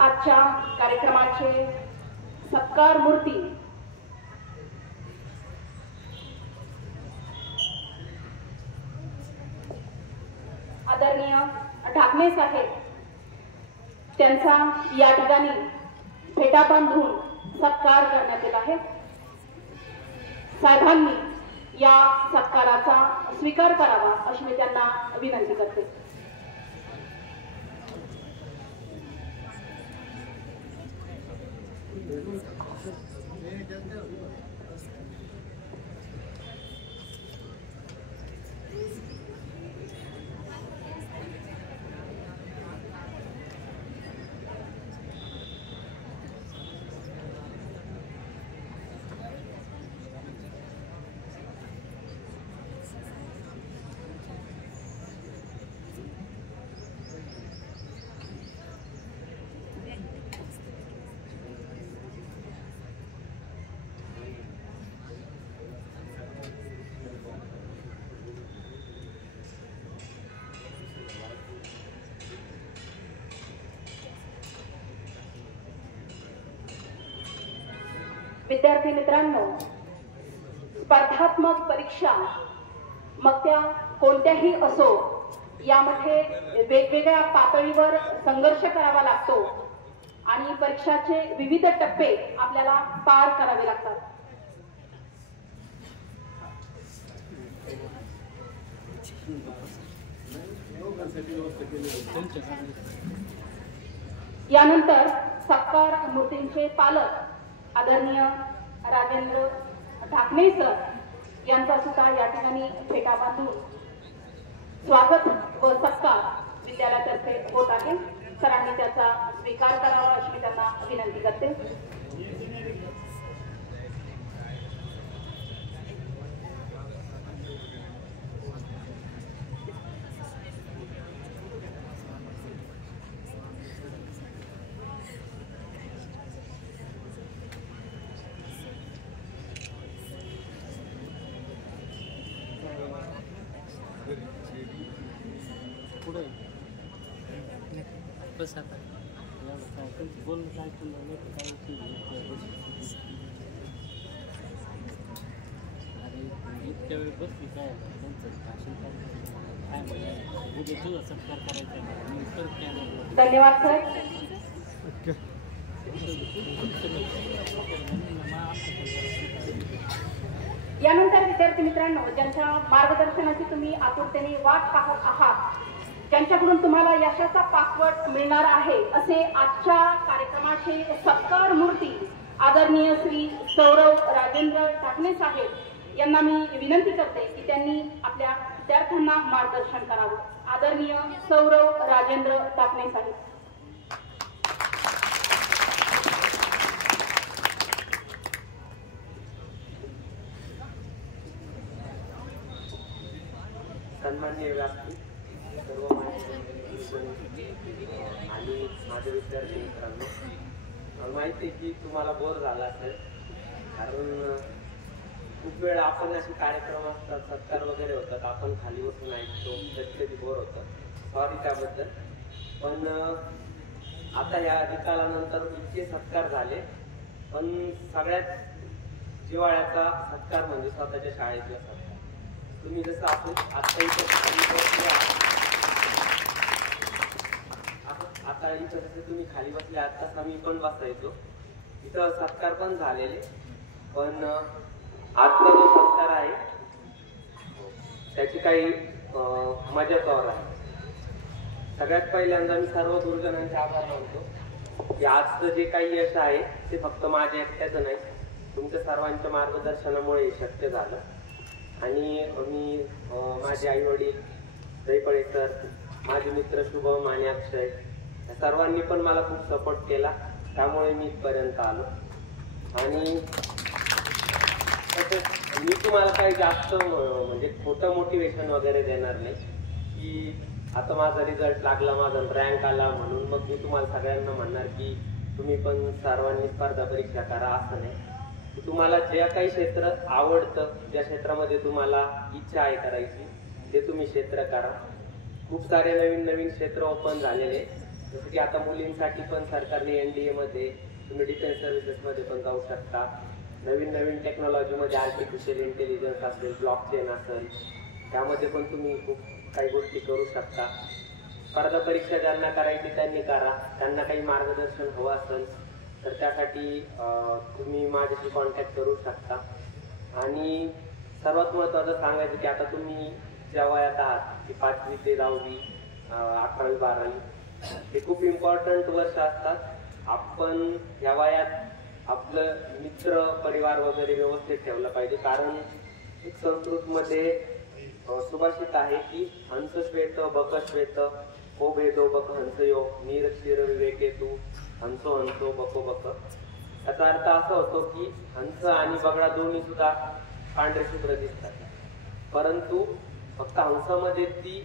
आजच्या कार्यक्रमाचे सत्कार मूर्ती आदरणीय ढाकणे साहेब, त्यांचा या ठिकाणी फेटा बांधून सत्कार करण्यात येत आहे. साहेबांनी या सत्काराचा स्वीकार करावा अशी मी त्यांना विनंती करते. विद्यार्थी मित्रांनो, स्पर्धात्मक परीक्षा मग त्या कोणत्याही असो, यामध्ये वेगवेगळ्या पातळीवर संघर्ष करावा लागतो आणि परीक्षाचे विविध टप्पे आपल्याला पार करावे लागतात. यानंतर सत्कार मूर्तींचे पालक आदरणीय राजेंद्र ढाकणे सर यांचा सुद्धा या ठिकाणी फेटा बांधून स्वागत व सत्कार विद्यालयातर्फे होत आहे. सरांनी त्याचा स्वीकार करावा अशी मी त्यांना विनंती करते. बस आता बोलणं काय केलं अरे इतक्या वेळ बसली काय त्यांचं भाषण काय म्हणलं उद्या तुझा सत्कार करायचा. धन्यवाद सर. यानंतर विद्यार्थी मित्रांनो, ज्यांच्या मार्गदर्शनाची तुम्ही आतुरतेने वाट पाहत आहात, ज्यांच्याकडून तुम्हाला यशाचा पासवर्ड मिळणार आहे, असे आजच्या कार्यक्रमाचे सत्कार मूर्ती आदरणीय श्री सौरव राजेंद्र ढाकणे साहेब यांना मी विनंती करते की त्यांनी आपल्या विद्यार्थ्यांना मार्गदर्शन करावं. आदरणीय सौरव राजेंद्र टाकणे साहेब. सन्माननीय व्यासपीठ, सर्व आणि माझे विद्यार्थी मित्रांनो, मला माहिती आहे की तुम्हाला बोर झाला असेल, कारण खूप वेळ आपण असे कार्यक्रम असतात, सत्कार वगैरे होतात, आपण खाली बसून ऐकतो, कधी बोर होतं. सॉरी त्याबद्दल. पण आता या निकालानंतर इतके सत्कार झाले, पण सगळ्यात जिव्हाळ्याचा सत्कार म्हणजे स्वतःच्या शाळेतला सत्कार. तुम्ही जसं आपण आता इथं खाली बसले आता इथं जसं तुम्ही खाली बसले आहात तसा मी पण बसायचो. इथं सत्कार पण झालेले, पण आजचा जो सत्कार आहे त्याची काही मजाच और आहे. सगळ्यात पहिल्यांदा मी सर्व गुरुजनांचे आभार मानतो की आजचं जे काही यश आहे ते फक्त माझ्या एकट्याचं नाही, तुमच्या सर्वांच्या मार्गदर्शनामुळे हे शक्य झालं. आणि मी माझे आई वडील दैपळे सर, माझे मित्र शुभम आणि अक्षय या सर्वांनी पण मला खूप सपोर्ट केला, त्यामुळे मी इथपर्यंत आलो. आणि तसंच मी तुम्हाला काही जास्त म्हणजे खोटं मोटिवेशन वगैरे देणार नाही की आता माझा रिझल्ट लागला, माझा रँक आला म्हणून मग मी तुम्हाला सगळ्यांना म्हणणार की तुम्ही पण सर्वांनी स्पर्धा परीक्षा करा, असं नाही. तुम्हाला जे काही क्षेत्र आवडतं, ज्या क्षेत्रामध्ये तुम्हाला इच्छा आहे करायची ते तुम्ही क्षेत्र करा. खूप सारे नवीन नवीन क्षेत्र ओपन झालेले, जसं की आता मुलींसाठी पण सरकारने NDA मध्ये तुम्ही डिफेन्स सर्व्हिसेसमध्ये पण जाऊ शकता. नवीन नवीन टेक्नॉलॉजीमध्ये आर्टिफिशियल इंटेलिजन्स असेल, ब्लॉकचेन असेल, त्यामध्ये पण तुम्ही खूप काही गोष्टी करू शकता. स्पर्धा परीक्षा ज्यांना करायची त्यांनी करा. त्यांना काही मार्गदर्शन हवं असेल तर त्यासाठी तुम्ही माझ्याशी कॉन्टॅक्ट करू शकता. आणि सर्वात महत्त्वाचं सांगायचं की आता तुम्ही ज्या वयात आहात की 5वी ते 10वी, 11वी 12वी हे खूप इम्पॉर्टंट वर्ष असतात. आपण या वयात आपलं मित्र परिवार वगैरे व्यवस्थित ठेवलं पाहिजे, कारण एक संस्कृतमध्ये सुभाषित आहे की हंस श्वेत बक श्वेत हो भेदो बक हंसयो निरक्षीर विवेकेतू हंसो हंसो बको बक. याचा अर्थ असा होतो की हंस आणि बगळा दोन्ही सुद्धा पांढरे शुभ्र दिसतात, परंतु फक्त हंसामध्ये ती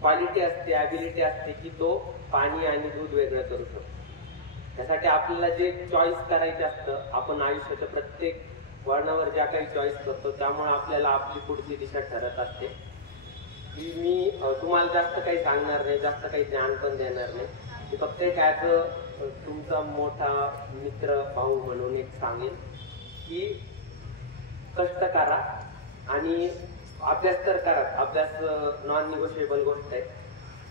क्वालिटी असते, ॲबिलिटी असते की तो पाणी आणि दूध वेगळं करू शकतो. त्यासाठी आपल्याला जे चॉईस करायचं असतं, आपण आयुष्याच्या प्रत्येक वळणावर ज्या काही चॉईस करतो त्यामुळे आपल्याला आपली पुढची दिशा ठरत असते. की मी तुम्हाला जास्त काही सांगणार नाही, जास्त काही ज्ञान पण देणार नाही. मी फक्त एक ॲज तुमचा मोठा मित्र भाऊ म्हणून एक सांगेन की कष्ट करा आणि अभ्यास तर करा. अभ्यास नॉन निगोशिएबल गोष्ट आहे,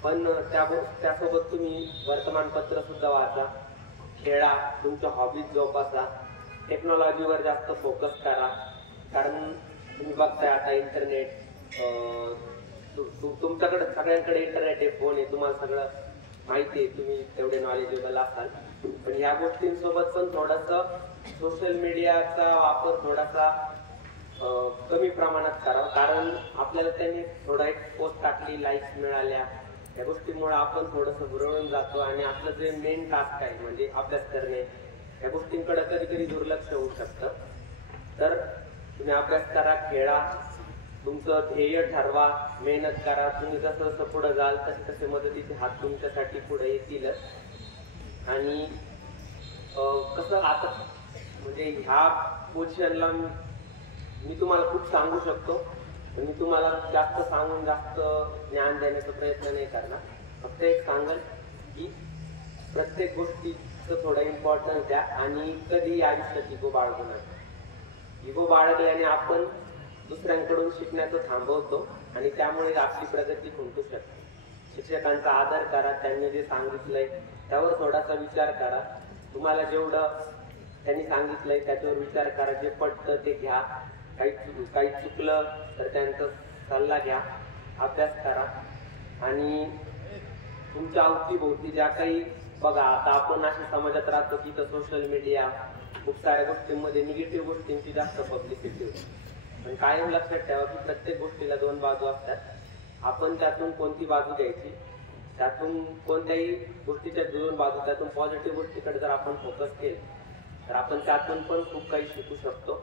पण त्यासोबत तुम्ही वर्तमानपत्र सुद्धा वाचा, खेळा, तुमच्या हॉबीज जोपासा, टेक्नॉलॉजीवर जास्त फोकस करा. कारण तुम्ही बघताय आता इंटरनेट, तुमच्याकडे सगळ्यांकडे इंटरनेट आहे, फोन आहे, तुम्हाला सगळं माहिती आहे, तुम्ही तेवढे नॉलेजेबल असाल. पण ह्या गोष्टींसोबत पण थोडंसं सोशल मीडियाचा वापर थोडासा कमी प्रमाणात करावा, कारण आपल्याला त्यांनी थोडा एक पोस्ट टाकली, लाईक्स मिळाल्या, या गोष्टींमुळे आपण थोडंसं बुरळून जातो आणि आपलं जे मेन टास्क आहे म्हणजे अभ्यास करणे, या गोष्टींकडे कधी कधी दुर्लक्ष होऊ शकतं. तर तुम्ही अभ्यास करा, खेळा, तुमचं ध्येय ठरवा, मेहनत करा. तुम्ही जसं जसं पुढे जाल तसे तसे मदतीचे हात तुमच्यासाठी पुढे येतीलच. आणि कसं आता म्हणजे ह्या पोझिशनला मी तुम्हाला खूप सांगू शकतो, पण मी तुम्हाला जास्त सांगून जास्त ज्ञान देण्याचा प्रयत्न नाही करणार. फक्त एक सांगेल की प्रत्येक गोष्टीचं थोडं इम्पॉर्टन्स द्या आणि कधीही आयुष्यात इगो बाळगू नका. इगो बाळगल्याने आपण दुसऱ्यांकडून शिकण्याचं थांबवतो आणि त्यामुळे आपली प्रगती खुंटू शकते. शिक्षकांचा आदर करा, त्यांनी जे सांगितलंय त्यावर थोडासा विचार करा. तुम्हाला जेवढं त्यांनी सांगितलंय त्याच्यावर विचार करा, जे पटतं ते घ्या. काही चुकलं तर त्यांचा सल्ला घ्या, अभ्यास करा. आणि तुमच्या अवतीभोवती ज्या काही बघा, आता आपण अशा समाजात राहतो की सोशल मीडिया खूप साऱ्या गोष्टींमध्ये निगेटिव्ह गोष्टींची जास्त पब्लिसिटी होती. पण कायम लक्षात ठेवा की प्रत्येक गोष्टीला दोन बाजू असतात. आपण त्यातून कोणती बाजू घ्यायची, त्यातून कोणत्याही गोष्टीच्या दोन बाजू, त्यातून पॉझिटिव्ह गोष्टीकडे जर आपण फोकस केलं तर आपण त्यातून पण खूप काही शिकू शकतो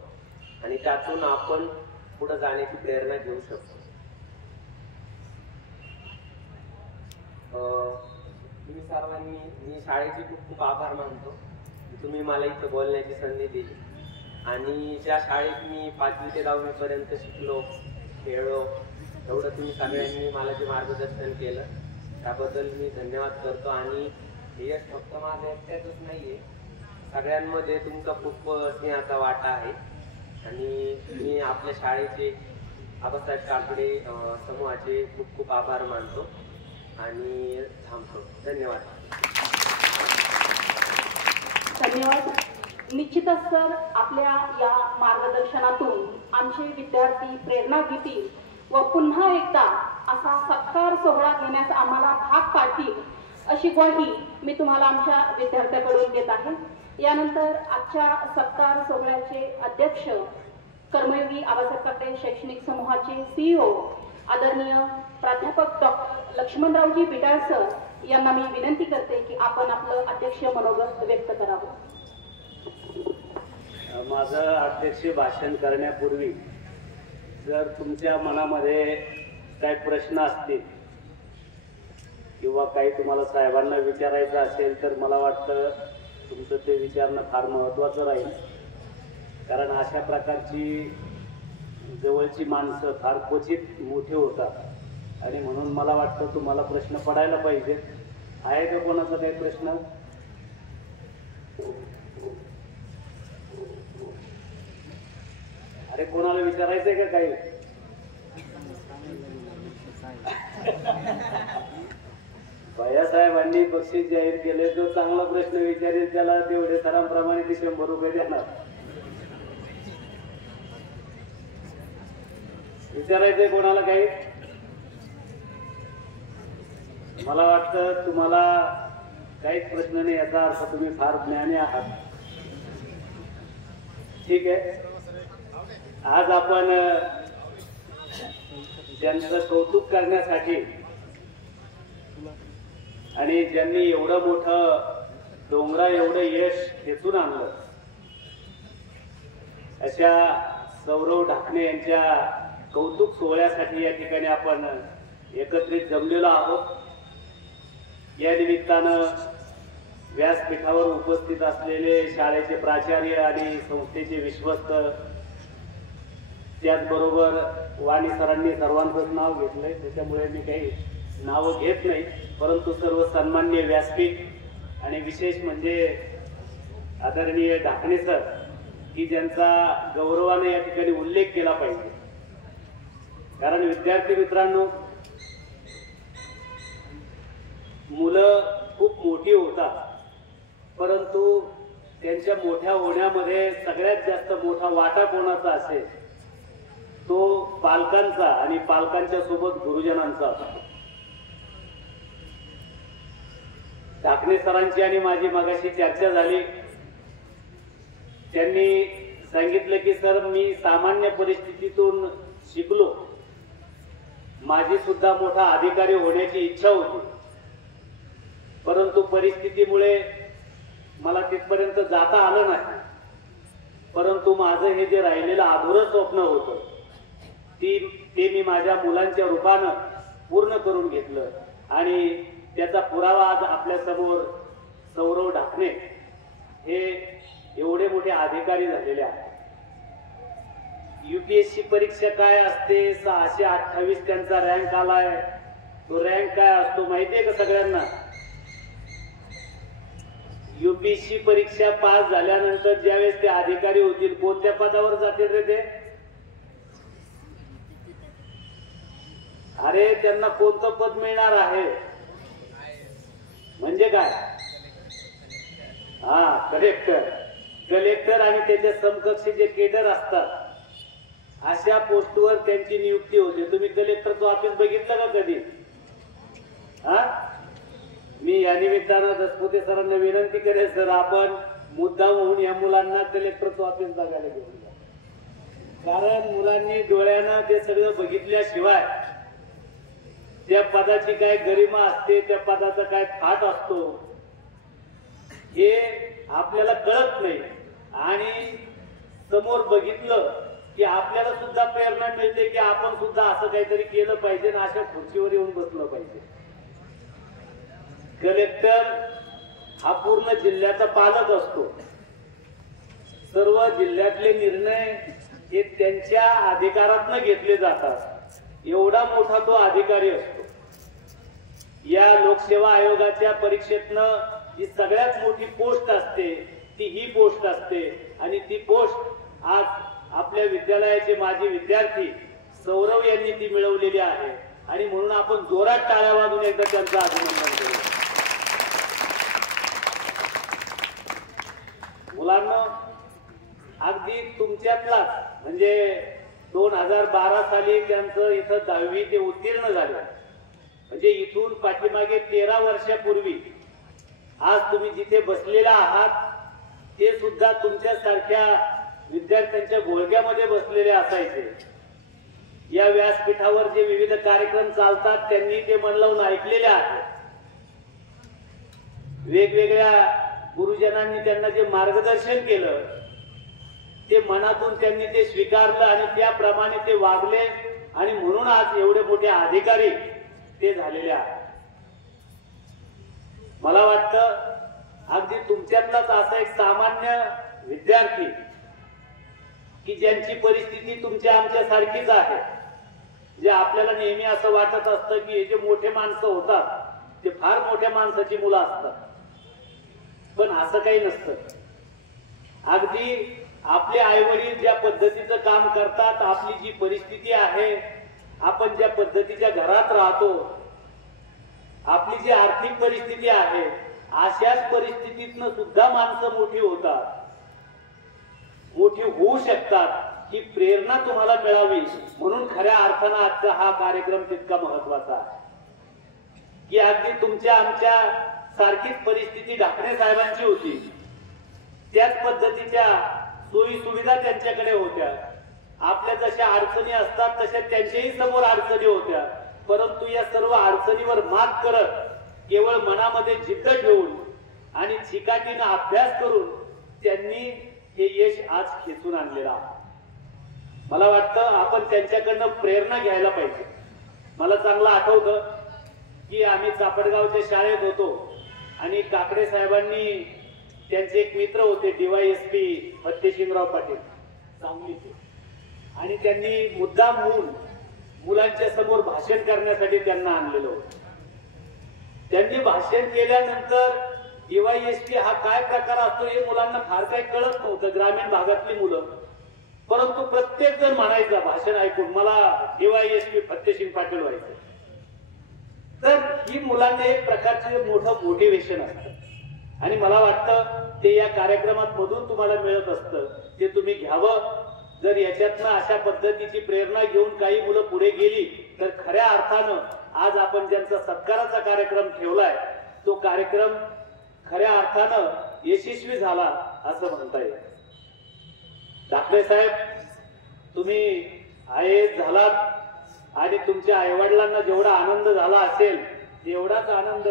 आणि त्यातून आपण पुढे जाण्याची प्रेरणा घेऊ शकतो. तुम्ही सर्वांनी, मी शाळेचे खूप खूप आभार मानतो की तुम्ही मला इथं बोलण्याची संधी दिली आणि ज्या शाळेत मी 5वी ते 10वी पर्यंत शिकलो, खेळलो, एवढं तुम्ही सगळ्यांनी मला जे मार्गदर्शन केलं त्याबद्दल मी धन्यवाद करतो. आणि हे यश फक्त माझ्या एकट्यातच नाहीये, सगळ्यांमध्ये तुमचा खूप स्नेहाचा वाटा आहे आणि मी आपल्या शाळेचे आबासाहेब काकडे समूहाचे खूप खूप आभार मानतो आणि थांबतो. धन्यवाद. धन्यवाद. निश्चितच सर, आपल्या या मार्गदर्शनातून आमचे विद्यार्थी प्रेरणा घेतील व पुन्हा एकदा असा सत्कार सोहळा घेण्यास आम्हाला भाग पाडतील अशी ग्वाही मी तुम्हाला आमच्या विद्यार्थ्याकडून देत आहे. यानंतर आजच्या सत्कार सोहळ्याचे अध्यक्ष, कर्मयोगी आबासाहेब काकडे शैक्षणिक समूहाचे CEO आदरणीय प्राध्यापक डॉक्टर लक्ष्मणरावजी बिटाळ सर यांना मी विनंती करते की आपण आपलं अध्यक्ष मनोगत व्यक्त करावं. माझं अध्यक्ष भाषण करण्यापूर्वी जर तुमच्या मनामध्ये काही प्रश्न असतील किंवा काही तुम्हाला साहेबांना विचारायचं असेल तर मला वाटतं तुमचं ते विचारणं फार महत्त्वाचं राहील. कारण अशा प्रकारची जवळची माणसं फार क्वचित मोठी होतात आणि म्हणून मला वाटतं तुम्हाला प्रश्न पडायला पाहिजे. आहे का कोणाचा काही प्रश्न? अरे कोणाला विचारायचंय का काही? भैयासाहेबांनी बक्षीस जाहीर केले, जो चांगला प्रश्न विचारेल त्याला तेवढे सरांप्रमाणे ते 100 रुपये देणार. विचारायचंय कोणाला काही? मला वाटतं तुम्हाला काहीच प्रश्न नाही, याचा अर्थ तुम्ही फार ज्ञानी आहात. ठीक आहे. आज आपण ज्यांचं कौतुक करण्यासाठी आणि ज्यांनी एवढं मोठं डोंगरा एवढं यश खेचून आणलं अशा सौरव ढाकणे यांच्या कौतुक सोहळ्यासाठी या ठिकाणी आपण एकत्रित जमलेलो आहोत. या निमित्तानं व्यासपीठावर उपस्थित असलेले शाळेचे प्राचार्य आणि संस्थेचे विश्वस्त, त्याचबरोबर वाणी सरांनी सर्वांचंच नाव घेतलंय त्याच्यामुळे मी काही नावं घेत नाही, परंतु सर्व सन्माननीय व्यासपीठ आणि विशेष म्हणजे आदरणीय ढाकणे सर की ज्यांचा गौरवाने या ठिकाणी उल्लेख केला पाहिजे. कारण विद्यार्थी मित्रांनो, मुलं खूप मोठी होतात परंतु त्यांच्या मोठ्या होण्यामध्ये सगळ्यात जास्त मोठा वाटा कोणाचा असेल तो पालकांचा आणि पालकांच्या सोबत गुरुजनांचा असतो. ढाकणे सरांची आणि माझी मगाशी चर्चा झाली. त्यांनी सांगितलं की सर मी सामान्य परिस्थितीतून शिकलो, माझी सुद्धा मोठा अधिकारी होण्याची इच्छा होती, परंतु परिस्थितीमुळे मला तिथपर्यंत जाता आलं नाही. परंतु माझं हे जे राहिलेलं अधुरं स्वप्न होतं ते मी माझ्या मुलांच्या रूपानं पूर्ण करून घेतलं आणि त्याचा पुरावा आज आपल्या समोर सौरव ढाकणे हे एवढे मोठे अधिकारी झालेले आहेत. UPSC परीक्षा काय असते, 628 त्यांचा रँक आलाय. तो रँक काय असतो माहितीये का सगळ्यांना? UPSC परीक्षा पास झाल्यानंतर ज्यावेळेस ते अधिकारी होतील कोणत्या पदावर जातील रे ते? अरे त्यांना कोणतं पद मिळणार आहे म्हणजे काय? हा, कलेक्टर आणि त्याच्या समकक्षी जे केडर असतात अशा पोस्टवर त्यांची नियुक्ती होते. तुम्ही कलेक्टरचं ऑफिस बघितलं का कधी? हा, मी या निमित्तानं दसपुते सरांना विनंती करेन, सर आपण मुद्दाम होऊन या मुलांना कलेक्टरचं ऑफिस बघायला घेऊन जा. कारण मुलांनी डोळ्यानं ते सगळं बघितल्याशिवाय त्या पदाची काय गरिमा असते, त्या पदाचा काय थाट असतो हे आपल्याला कळत नाही. आणि समोर बघितलं की आपल्याला सुद्धा प्रेरणा मिळते की आपण सुद्धा असं काहीतरी केलं पाहिजे आणि अशा खुर्चीवर येऊन बसलं पाहिजे. कलेक्टर हा पूर्ण जिल्ह्याचा पालक असतो. सर्व जिल्ह्यातले निर्णय हे त्यांच्या अधिकारातनं घेतले जातात. एवढा मोठा तो अधिकारी असतो. या लोकसेवा आयोगाच्या परीक्षेतनं जी सगळ्यात मोठी पोस्ट असते ती ही पोस्ट असते. आणि ती पोस्ट आज आपल्या विद्यालयाचे माजी विद्यार्थी सौरव यांनी ती मिळवलेली आहे. आणि म्हणून आपण जोरात टाळ्या वाजून एकदा त्यांचं अभिनंदन करू. मुलांना अगदी तुमच्यातलाच म्हणजे 2012 साली त्यांचं इथं 10वी ते उत्तीर्ण झालं. म्हणजे इथून पाठीमागे 13 वर्षापूर्वी आज तुम्ही जिथे बसलेला आहात ते सुद्धा तुमच्यासारख्या विद्यार्थ्यांच्या घोळक्यामध्ये बसलेले असायचे. या व्यासपीठावर जे विविध कार्यक्रम चालतात त्यांनी ते मन लावून ऐकलेले आहे. वेगवेगळ्या गुरुजनांनी त्यांना जे मार्गदर्शन केलं ते मनातून त्यांनी ते स्वीकारलं आणि त्याप्रमाणे ते वागले आणि म्हणून आज एवढे मोठे अधिकारी ते झालेले आहेत. मला वाटतं अगदी तुमच्यातलाच असा एक सामान्य विद्यार्थी की ज्यांची परिस्थिती तुमच्या आमच्या सारखीच आहे. जे आपल्याला नेहमी असं वाटत असतं की हे जे मोठे माणसं होतात ते फार मोठ्या माणसाची मुलं असतात. पण असं काही नसतं. अगदी आपले आई वडील ज्या पद्धतीचं काम करतात, आपली जी परिस्थिती आहे, आपण ज्या पद्धतीच्या घरात राहतो, आपली जी आर्थिक परिस्थिती आहे, अशाच परिस्थितीतनं सुद्धा माणसं मोठी होतात, मोठी होऊ शकतात. ही प्रेरणा तुम्हाला मिळावी म्हणून खऱ्या अर्थानं आजचा हा कार्यक्रम तितका महत्वाचा आहे. की अगदी तुमच्या आमच्या सारखीच परिस्थिती ढाकणे साहेबांची होती. त्याच पद्धतीच्या सोयी सुविधा त्यांच्याकडे होत्या. आपल्या जशा अडचणी असतात तशा त्यांच्याही समोर अडचणी होत्या. परंतु या सर्व अडचणीवर मात करत केवळ मनामध्ये जिद्द ठेवून आणि चिकाटीनं अभ्यास करून त्यांनी हे यश आज खेचून आणलेलं आहे. मला वाटतं आपण त्यांच्याकडनं प्रेरणा घ्यायला पाहिजे. मला चांगलं आठवतं की आम्ही चापडगावच्या शाळेत होतो आणि काकडे साहेबांनी त्यांचे एक मित्र होते DYSP फत्तेशिंगराव पाटील सांगलीचे, आणि त्यांनी मुद्दाम होऊन मुलांच्या समोर भाषण करण्यासाठी त्यांना आणलेलं होतं. त्यांनी भाषण केल्यानंतर DYSP हा काय प्रकार असतो हे मुलांना फार काही कळत नव्हतं, ग्रामीण भागातली मुलं. परंतु प्रत्येक जण म्हणायचा भाषण ऐकून मला DYSP फत्तेशिंग पाटील व्हायचं. तर ही मुलांना एक प्रकारचे मोठं मोटिवेशन असतं आणि मला वाटतं ते या कार्यक्रमात मधून तुम्हाला मिळत असतं. ते तुम्ही घ्यावं. जर याच्यातनं अशा पद्धतीची प्रेरणा घेऊन काही मुलं पुढे गेली तर खऱ्या अर्थानं आज आपण ज्यांचा सत्काराचा कार्यक्रम ठेवलाय तो कार्यक्रम खऱ्या अर्थानं यशस्वी झाला असं म्हणता येईल. ठाकरे साहेब, तुम्ही IAS झालात आणि तुमच्या आईवडिलांना जेवढा आनंद झाला असेल तेवढाच आनंद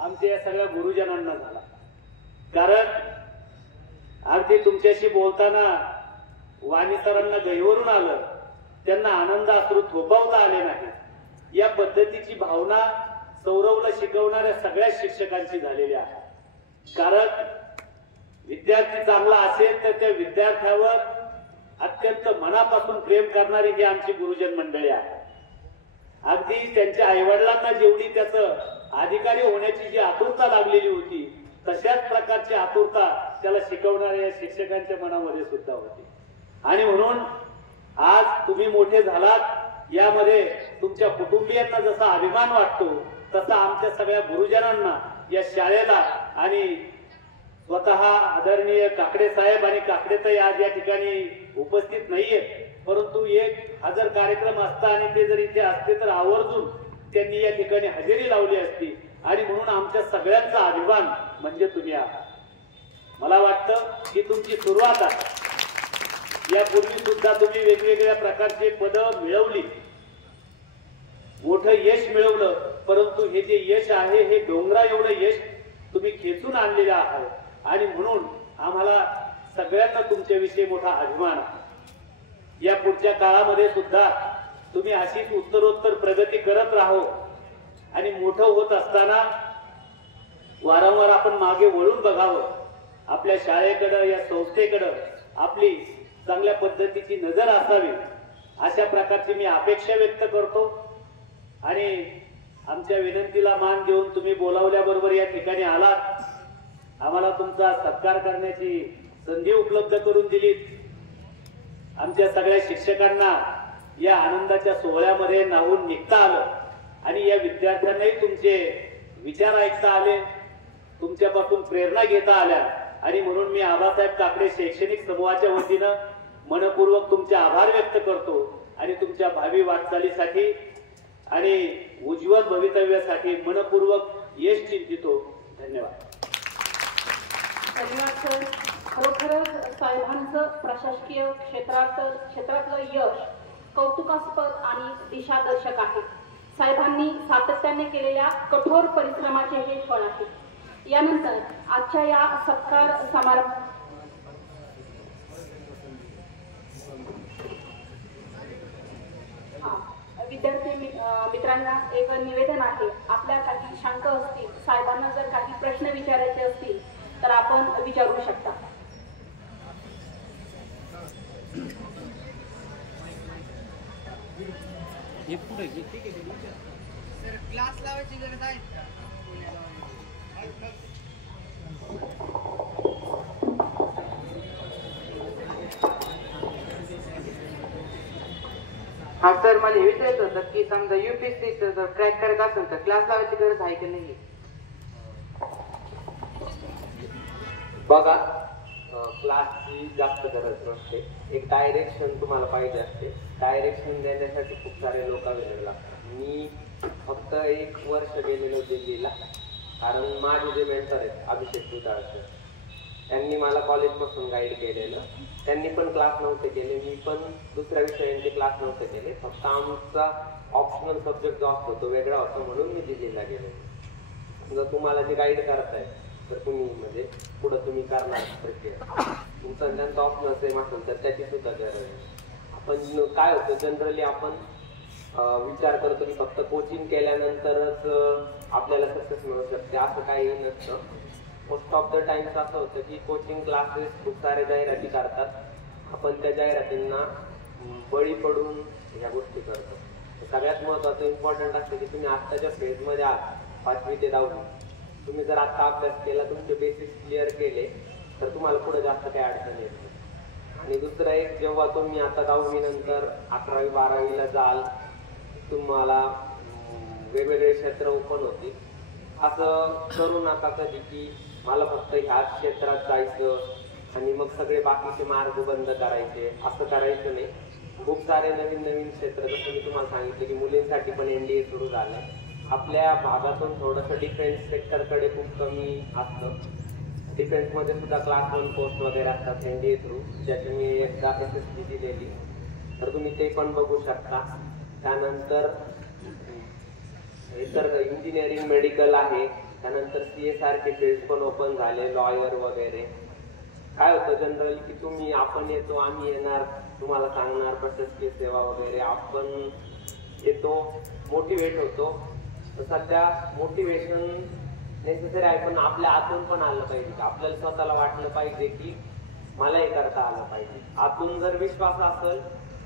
आमच्या या सगळ्या गुरुजनांना झाला. कारण अगदी तुमच्याशी बोलताना वाणी सरांना गहिवरून आलं, त्यांना आनंद अश्रू थोपवता आले नाही. या पद्धतीची भावना सौरवला शिकवणाऱ्या सगळ्या शिक्षकांची झालेली आहे. कारण विद्यार्थी चांगला असेल तर त्या विद्यार्थ्यावर अत्यंत मनापासून प्रेम करणारी ही आमची गुरुजन मंडळी आहे. अगदी त्यांच्या आईवडिलांना जेवढी त्याचं अधिकारी होण्याची जी आतुरता लागलेली होती तशाच प्रकारची आतुरता त्याला शिकवणाऱ्या शिक्षकांच्या मनामध्ये सुद्धा होती. आणि म्हणून आज तुम्ही मोठे झालात यामध्ये तुमच्या कुटुंबियांना जसा अभिमान वाटतो तसा आमच्या सगळ्या गुरुजनांना, या शाळेला आणि स्वतः आदरणीय काकडे साहेब आणि काकडेताई आज या ठिकाणी उपस्थित नाहीये, परंतु एक हजर कार्यक्रम असता आणि ते जर इथे असते तर आवर्जून त्यांनी या ठिकाणी हजेरी लावली असती. आणि म्हणून आमच्या सगळ्यांचा अभिमान म्हणजे तुम्ही आहात. मला वाटतं की तुमची सुरुवात आहे. यापूर्वी सुद्धा तुम्ही वेगवेगळ्या प्रकारचे पदं मिळवली, मोठं यश मिळवलं, परंतु हे जे यश आहे हे डोंगरा एवढं यश तुम्ही खेचून आणलेलं आहात आणि म्हणून आम्हाला सगळ्यांना तुमच्याविषयी मोठा अभिमान आहे। या पुढच्या काळामध्ये सुद्धा तुम्ही अशीच उत्तरोत्तर प्रगती करत राहो आणि मोठं होत असताना वारंवार आपण मागे वळून बघावं, आपल्या शाळेकडं या संस्थेकडं आपली चांगल्या पद्धतीची नजर असावी, अशा प्रकारची मी अपेक्षा व्यक्त करतो। आणि आमच्या विनंतीला मान देऊन तुम्ही बोलावल्याबरोबर या ठिकाणी आलात, आम्हाला तुमचा सत्कार करण्याची संधी उपलब्ध करून दिलीत। आमच्या सगळ्या शिक्षकांना या आनंदाच्या सोहळ्यामध्ये न्हावून निघता आलं आणि या विद्यार्थ्यांनाही तुमचे विचार ऐकता आले, तुमच्यापासून प्रेरणा घेता आल्या आणि म्हणून मी आबासाहेब काकडे शैक्षणिक समूहाच्या वतीनं मनपूर्वक तुमचे आभार व्यक्त करतो आणि तुमच्या भावी वाटचालीसाठी आणि उज्ज्वल भवितव्यासाठी मनपूर्वक यश चिंतितो। धन्यवाद। धन्यवाद सर। खरोखरच साहेबांचं प्रशासकीय क्षेत्रातलं यश कौतुकास्पद आणि दिशादर्शक आहे। साहेबांनी सातत्याने केलेल्या कठोर परिश्रमाचे हे फळ आहे। यानंतर आजच्या या सत्कार समारंभ विद्यार्थी मित्रांना एक निवेदन आहे, आपल्या काही शंका असतील, साहेबांना जर काही प्रश्न विचारायचे असतील तर आपण विचारू शकता। हे पुढे ठीक आहे सर, क्लास लावायची गरज आहे का? हा सर, मला हे विचारायचं होतं की समजा UPSC जर क्रॅक करत असेल तर क्लास लावायची गरज आहे की नाही? बघा, क्लासची जास्त गरज नसते, एक डायरेक्शन तुम्हाला पाहिजे असते। डायरेक्शन देण्यासाठी खूप सारे लोक अवेलेबल असतात। मी फक्त 1 वर्ष गेलेलो दिल्लीला, कारण माझे जे मेंटर आहेत अभिषेक दुधाळ सर, त्यांनी मला कॉलेजपासून गाईड केलेलं। त्यांनी पण क्लास नव्हते केले, मी पण दुसऱ्या विषयांचे क्लास नव्हते केले, फक्त आमचा ऑप्शनल सब्जेक्ट जो असतो तो वेगळा होता म्हणून मी दिल्लीला गेलो। जर तुम्हाला जे गाईड करताय तर तुम्ही म्हणजे पुढं तुम्ही करणार प्रक्रिया, तुमचा त्यांचा ऑप्शनल सेम असेल तर त्याची सुद्धा गरज आहे। आपण काय होतं, जनरली आपण विचार करतो की फक्त कोचिंग केल्यानंतरच आपल्याला सक्सेस मिळू शकते, असं काही नसतं। मोस्ट ऑफ द टाइम्स असं होतं की कोचिंग क्लासेस खूप सारे जाहिराती करतात, आपण त्या जाहिरातींना बळी पडून ह्या गोष्टी करतो। सगळ्यात महत्त्वाचं इम्पॉर्टंट असतं की तुम्ही आत्ताच्या फेजमध्ये आहात 5वी ते 10वी, तुम्ही जर आता अभ्यास केला, तुमचे बेसिक्स क्लिअर केले तर तुम्हाला पुढे जास्त काही अडचण येत नाही। आणि दुसरं एक, जेव्हा तुम्ही आता 10वी नंतर 11वी 12वीला जाल, तुम्हाला वेगवेगळे क्षेत्र ओपन होतील। असं करू नका कधी की मला फक्त ह्याच क्षेत्रात जायचं आणि मग सगळे बाकीचे मार्ग बंद करायचे, असं करायचं नाही। खूप सारे नवीन नवीन क्षेत्र, जसं मी तुम्हाला सांगितलं की मुलींसाठी पण NDA सुरू झालंय। आपल्या भागातून थोडंसं डिफेन्स सेक्टरकडे खूप कमी असतं, डिफेन्समध्ये सुद्धा क्लास 1 पोस्ट वगैरे असतात NDA थ्रू, ज्याची मी एकदा SSB दिलेली, तर तुम्ही ते पण बघू शकता। त्यानंतर इतर इंजिनिअरिंग, मेडिकल आहे, त्यानंतर CSR चे फील्ड पण ओपन झाले, लॉयर वगैरे। काय होतं जनरली की तुम्ही, आपण येतो, आम्ही येणार, तुम्हाला सांगणार प्रशासकीय सेवा वगैरे, आपण येतो, मोटिवेट होतो। तर सध्या मोटिवेशन नेसेसरी आहे, पण आपल्या आतून पण आलं पाहिजे, आपल्याला स्वतःला वाटलं पाहिजे की मला हे करता आलं पाहिजे। आतून जर विश्वास असेल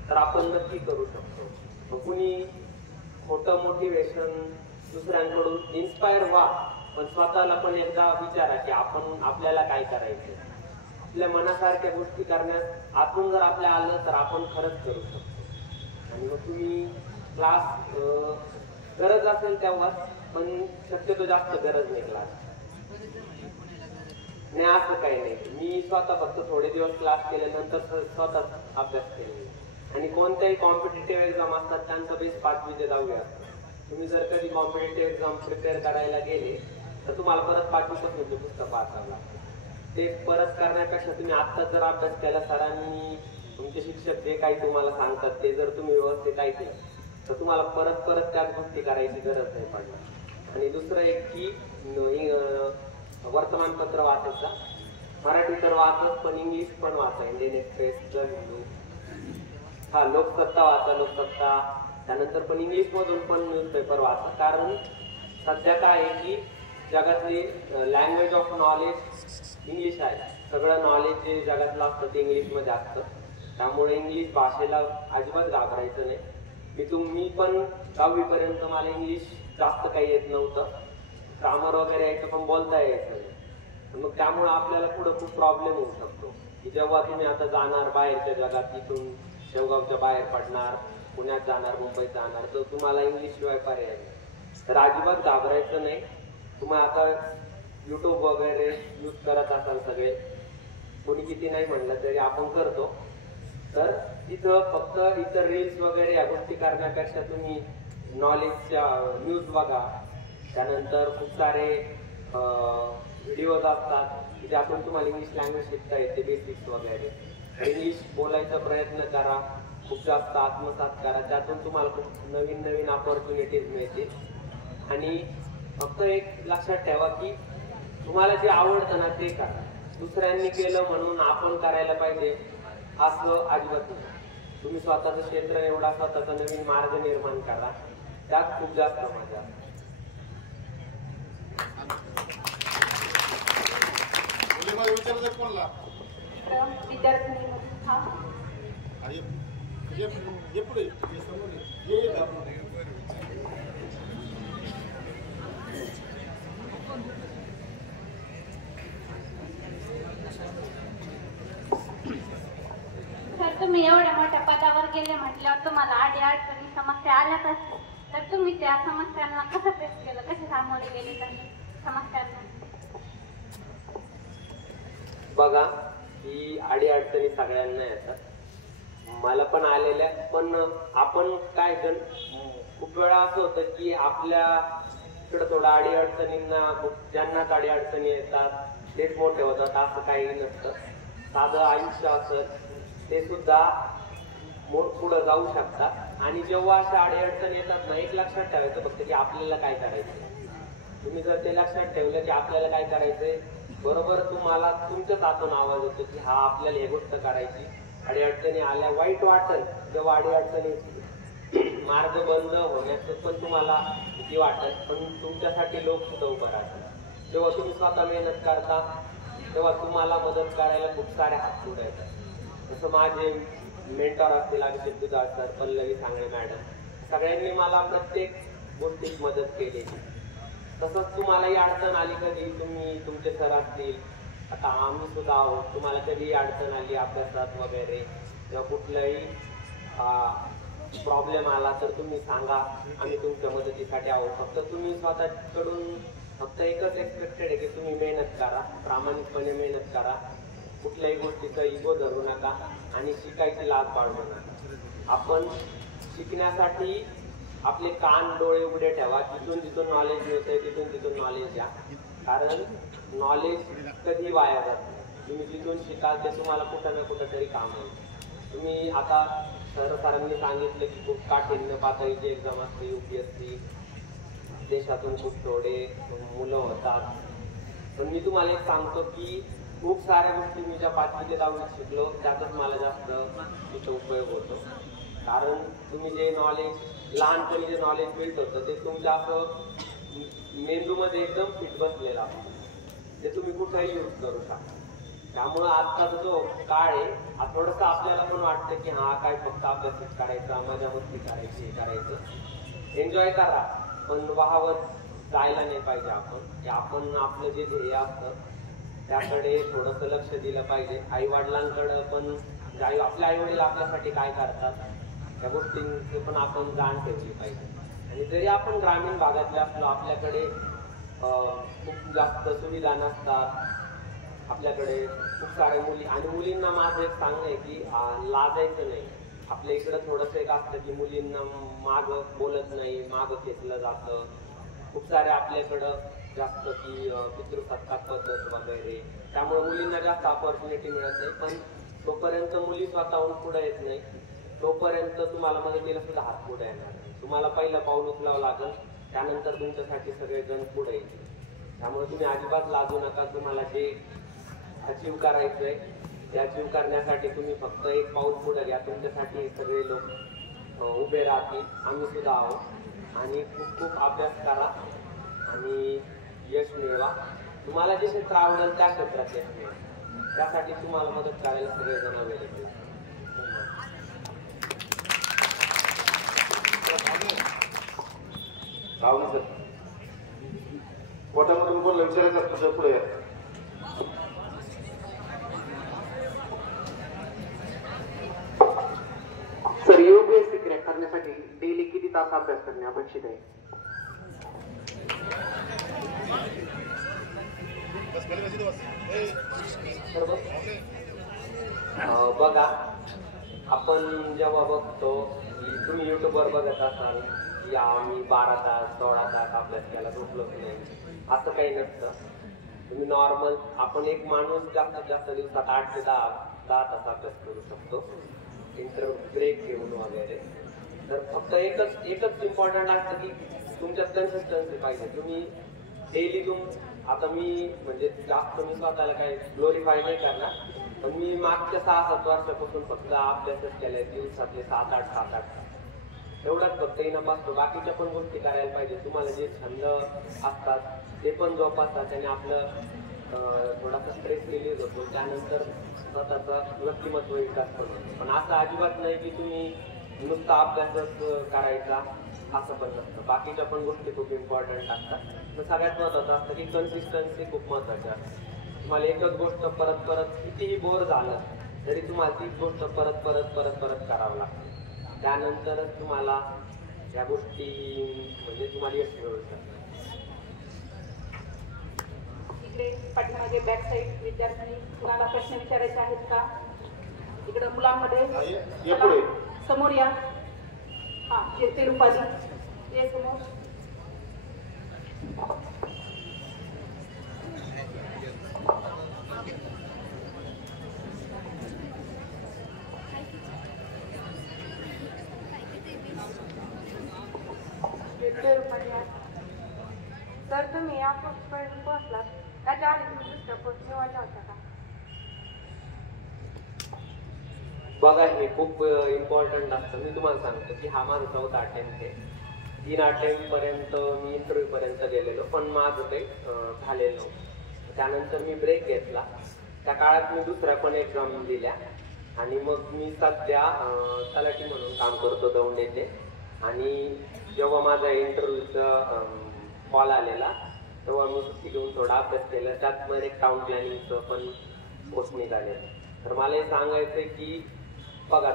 तर आपण नक्की करू शकतो। कुणी खोटं मोटिवेशन दुसऱ्यांकडून इन्स्पायर व्हा, पण स्वतःला पण एकदा विचारा की आपण आपल्याला काय करायचं। आपल्या मनासारख्या गोष्टी करण्यास आतून जर आपल्या आलं तर आपण खरंच करू शकतो। आणि मग तुम्ही क्लास गरज असेल तेव्हा, पण शक्यतो जास्त गरज नाही क्लास नाही, असं काही नाही। मी स्वतः फक्त थोडे दिवस क्लास केल्यानंतर स्वतः अभ्यास केले। आणि कोणत्याही कॉम्पिटेटिव्ह एक्झाम असतात त्यांचा बेस 5वी ते 10वी असतात। तुम्ही जर कधी कॉम्पिटेटिव्ह एक्झाम प्रिपेअर करायला गेले तर तुम्हाला परत 5वी पासून पुस्तक वाचावं लागतं। ते परत करण्यापेक्षा तुम्ही आत्ताच जर अभ्यास केला, सरांनी तुमचे शिक्षक जे काही तुम्हाला सांगतात ते जर तुम्ही व्यवस्थित ऐकलं तर तुम्हाला परत परत त्याच गोष्टी करायची गरज नाही पडणार. आणि दुसरं एक की वर्तमानपत्र वाचत जा. मराठी तर वाचत पण इंग्लिश पण वाचा. इंडियन एक्सप्रेस, द हिंदू, हा लोकसत्ता वाचा. लोकसत्ता त्यानंतर पण इंग्लिश मधून पण न्यूजपेपर वाचा. कारण सध्या काय आहे की जगातली लँग्वेज ऑफ नॉलेज इंग्लिश आहे. सगळं नॉलेज जे जगातलं असतं ते इंग्लिशमध्ये असतं. त्यामुळे इंग्लिश भाषेला अजिबात घाबरायचं नाही. मी पण 10वी पर्यंत मला इंग्लिश जास्त काही येत नव्हतं. ग्रामर वगैरे यायचं पण बोलता यायचं नाही. मग त्यामुळे आपल्याला पुढं खूप प्रॉब्लेम होऊ शकतो की जेव्हा तुम्ही आता जाणार बाहेरच्या जगात, इथून शेवगावच्या बाहेर पडणार, पुण्यात जाणार, मुंबईत जाणार, तर तुम्हाला इंग्लिश शिवाय पर्याय नाही. तर अजिबात घाबरायचं नाही. तुम्ही आता युट्यूब वगैरे यूज करत असाल सगळे, कोणी किती नाही म्हणलं तरी आपण करतो. तर तिथं फक्त इतर रील्स वगैरे या गोष्टी करण्यापेक्षा तुम्ही नॉलेजच्या न्यूज बघा. त्यानंतर खूप सारे व्हिडिओज असतात ज्यातून तुम्हाला इंग्लिश लँग्वेज शिकता येते, बेसिक्स वगैरे. इंग्लिश बोलायचा प्रयत्न करा, खूप जास्त आत्मसात करा. त्यातून तुम्हाला खूप नवीन नवीन ऑपॉर्च्युनिटीज मिळतील. आणि फक्त एक लक्षात ठेवा की तुम्हाला जे आवडतं ना ते करा. दुसऱ्यांनी केलं म्हणून आपण करायला पाहिजे असं अजिबात नाही. तुम्ही स्वतःचं क्षेत्र निवडा, स्वतःचा नवीन मार्ग निर्माण करा. त्यात खूप जास्त मजा असते. तुम्ही एवढ्या मोठ्या पदावर गेले म्हटल्यावर तुम्हाला अडचणी समस्या आल्याच असतील. तर तुम्ही त्या समस्यांना कसं फेस केलं, कसे सामोरे गेले त्या समस्यांना? बघा, ही अडीअडचणी सगळ्यांना येतात. मला पण आलेल्या. पण आपण काय जण खूप वेळा असं होतं की आपल्या इकडं थोडं अडीअडचणींना, ज्यांनाच अडीअडचणी येतात तेच मोठे होतात असं काही नसतं. साधं आयुष्य असत ते सुद्धा पुढं जाऊ शकतात. आणि जेव्हा अशा अडीअडचणी येतात ना, एक लक्षात ठेवायचं फक्त की आपल्याला काय करायचं. तुम्ही जर ते लक्षात ठेवलं की आपल्याला काय करायचंय, बरोबर तुम्हाला तुमच्याच हातून आवाज येतो की हा आपल्याला ही गोष्ट करायची. अडीअडचणी आल्या, वाईट वाटत जेव्हा अडीअडचणी मार्ग बंद होण्याचं पण तुम्हाला भीती वाटत, पण तुमच्यासाठी लोक सुद्धा उभं राहतात. जेव्हा तुम्ही स्वतः मेहनत करता तेव्हा तुम्हाला मदत करायला खूप सारे हात पुढे येतात. जसं माझे मेंटॉर असतील अभिषेक दुधाळ सर, पल्लवी सांगळे मॅडम, सगळ्यांनी मला प्रत्येक गोष्टीत मदत केली. तसंच तुम्हालाही अडचण आली कधी, तुम्ही तुमचे सर असतील, आता आम्ही सुद्धा आहोत, तुम्हाला कधी अडचण आली अभ्यासात वगैरे किंवा कुठलाही प्रॉब्लेम आला तर तुम्ही सांगा, आम्ही तुमच्या मदतीसाठी आहोत. फक्त तुम्ही स्वतःकडून फक्त एकच एक्सपेक्टेड आहे की तुम्ही मेहनत करा, प्रामाणिकपणे मेहनत करा, कुठल्याही गोष्टीचा इगो धरू नका आणि शिकायची लाज बाळगू नका. आपण शिकण्यासाठी आपले कान डोळे उघडे ठेवा. जिथून जिथून नॉलेज मिळतंय तिथून नॉलेज घ्या. कारण नॉलेज कधी वाया जात नाही. तुम्ही जिथून शिकाल ते तुम्हाला कुठं ना कुठं तरी काम होईल. तुम्ही आता सरांनी सांगितलं की खूप काठीण्य पातळीची एक्झाम असते UPSC, देशातून खूप थोडे मुलं होतात. पण मी तुम्हाला एक सांगतो की खूप साऱ्या गोष्टी मी ज्या 5वी ते 10वीत शिकलो त्यातच मला जास्त तिचा उपयोग होतो. कारण तुम्ही जे नॉलेज लहानपणी जे नॉलेज बिल्ड होतं ते तुमच्या असं मेंदूमध्ये एकदम फिट बसलेलं असतं. ते तुम्ही कुठेही यूज करू शकता. त्यामुळं आजचा जो काळ आहे हा थोडंसं आपल्याला पण वाटतं की हा काय फक्त अभ्यासच करायचा, मजा मस्ती करायची, करायचं, एन्जॉय करा, पण वाहवत जायला नाही पाहिजे. आपण आपलं जे ध्येय असतं त्याकडे थोडंसं लक्ष दिलं पाहिजे. आई वडिलांकडं पण आपले आई वडील आपल्यासाठी काय करतात त्या गोष्टींची पण आपण जाण ठेवली पाहिजे. आणि जरी आपण ग्रामीण भागातले असलो, आपल्याकडे खूप जास्त सुविधा नसतात, आपल्याकडे खूप साऱ्या मुली, आणि मुलींना माझं एक सांगणं आहे की लाजायचं नाही. आपल्या इकडं थोडंसं एक असतं की मुलींना मागं बोलत नाही, मागं खेचलं जातं. खूप सारे आपल्याकडं जास्त की पितृसत्ताक पद्धत वगैरे, त्यामुळे मुलींना जास्त ऑपॉर्च्युनिटी मिळत नाही. पण तोपर्यंत मुली स्वतःहून पुढे येत नाही, तोपर्यंत तुम्हाला मदतीला सुद्धा हात पुढे येणार नाही. तुम्हाला पहिलं पाऊल उचलावं लागेल, त्यानंतर तुमच्यासाठी सगळेजण पुढे येतील. त्यामुळे तुम्ही अजिबात लाजू नका. तुम्हाला जे अचीव करायचंय ते अचीव करण्यासाठी तुम्ही फक्त एक पाऊल पुढे घ्या. तुमच्यासाठी सगळे लोक उभे राहतील, आम्ही सुद्धा आहोत. आणि खूप खूप अभ्यास करा आणि यश मिळवा. तुम्हाला जे क्षेत्र आवडेल त्या क्षेत्रात यश मिळवा. त्यासाठी तुम्हाला मदत करायला सगळेजण अवेलेबल. पाहुणे सर, पोटामधून कोणाला विचारायचं तुझं पुढे सर, UPSC क्रॅक करण्यासाठी डेली किती तास अभ्यास करणे अपेक्षित आहे? बघा, आपण जेव्हा बघतो की तुम्ही युट्यूबवर बघत असाल की आम्ही 12 तास 16 तास अभ्यास केला, झोपलोच नाही, असं काही नसतं. तुम्ही नॉर्मल, आपण एक माणूस जास्तीत जास्त दिवसात 8 ते 10 तास अभ्यास करू शकतो, इंटर ब्रेक घेऊन वगैरे. तर फक्त एकच इम्पॉर्टंट असतं की तुमच्यात कन्सिस्टन्सी पाहिजे. तुम्ही डेली आता मी म्हणजे जास्त मी स्वतःला काही ग्लोरिफाय नाही करणार, पण मी मागच्या 6-7 वर्षापासून फक्त अभ्यासच केलाय. दिवसातले 7-8 एवढाच फक्त इनफ असतो. बाकीच्या पण गोष्टी करायला पाहिजे. तुम्हाला जे छंद असतात ते पण जोपासतात आणि आपलं थोडासा स्ट्रेस रिलीज होतो. त्यानंतर स्वतःचा व्यक्तिमत्व विकास पण होतो. पण असं अजिबात नाही की तुम्ही नुसता अभ्यासच करायचा, असं पण नसतं. बाकीच्या पण गोष्टी खूप इम्पॉर्टंट असतात. पण सगळ्यात महत्त्वाचं असतं की कन्सिस्टन्सी खूप महत्त्वाची असते. तुम्हाला एकच गोष्ट परत परत कितीही बोर झालं तरी तुम्हाला तीच गोष्ट परत करावं लागते. त्यानंतरच तुम्हाला या गोष्टी म्हणजे तुम्हाला यश मिळू शकतं. इकडे पाठीमागे बॅक साईड विद्यार्थ्यांनी कुणाला प्रश्न विचारायचे आहेत का? इकडे मुलांमध्ये समोर या. हा, कीर्ती रुपाली ये समोर. सर, तुम्ही या पोस्टपर्यंत पोहोचलात, त्याच्या आधी तुम्ही दुसऱ्या पोस्ट निवडला होता का? बघा, हे खूप इम्पॉर्टंट असतं. मी तुम्हाला सांगतो की हा माझा 4था अटेम्प्ट आहे. 3 अटेम्प्ट पर्यंत मी इंटरव्ह्यू पर्यंत गेलेलो, पण माझं काही झालेलं नव्हतं. त्यानंतर मी ब्रेक घेतला. त्या काळात मी दुसऱ्या पण एक्झाम दिल्या आणि मग मी सध्या तलाठी म्हणून काम करतो दौंडेचे. आणि जेव्हा माझा इंटरव्ह्यूचा कॉल आलेला तेव्हा मी सुट्टी घेऊन थोडा अभ्यास केला. त्यात मध्ये एक टाउन प्लॅनिंगचं पण पोस्ट निघालेलं. तर मला हे सांगायचं आहे की बघा,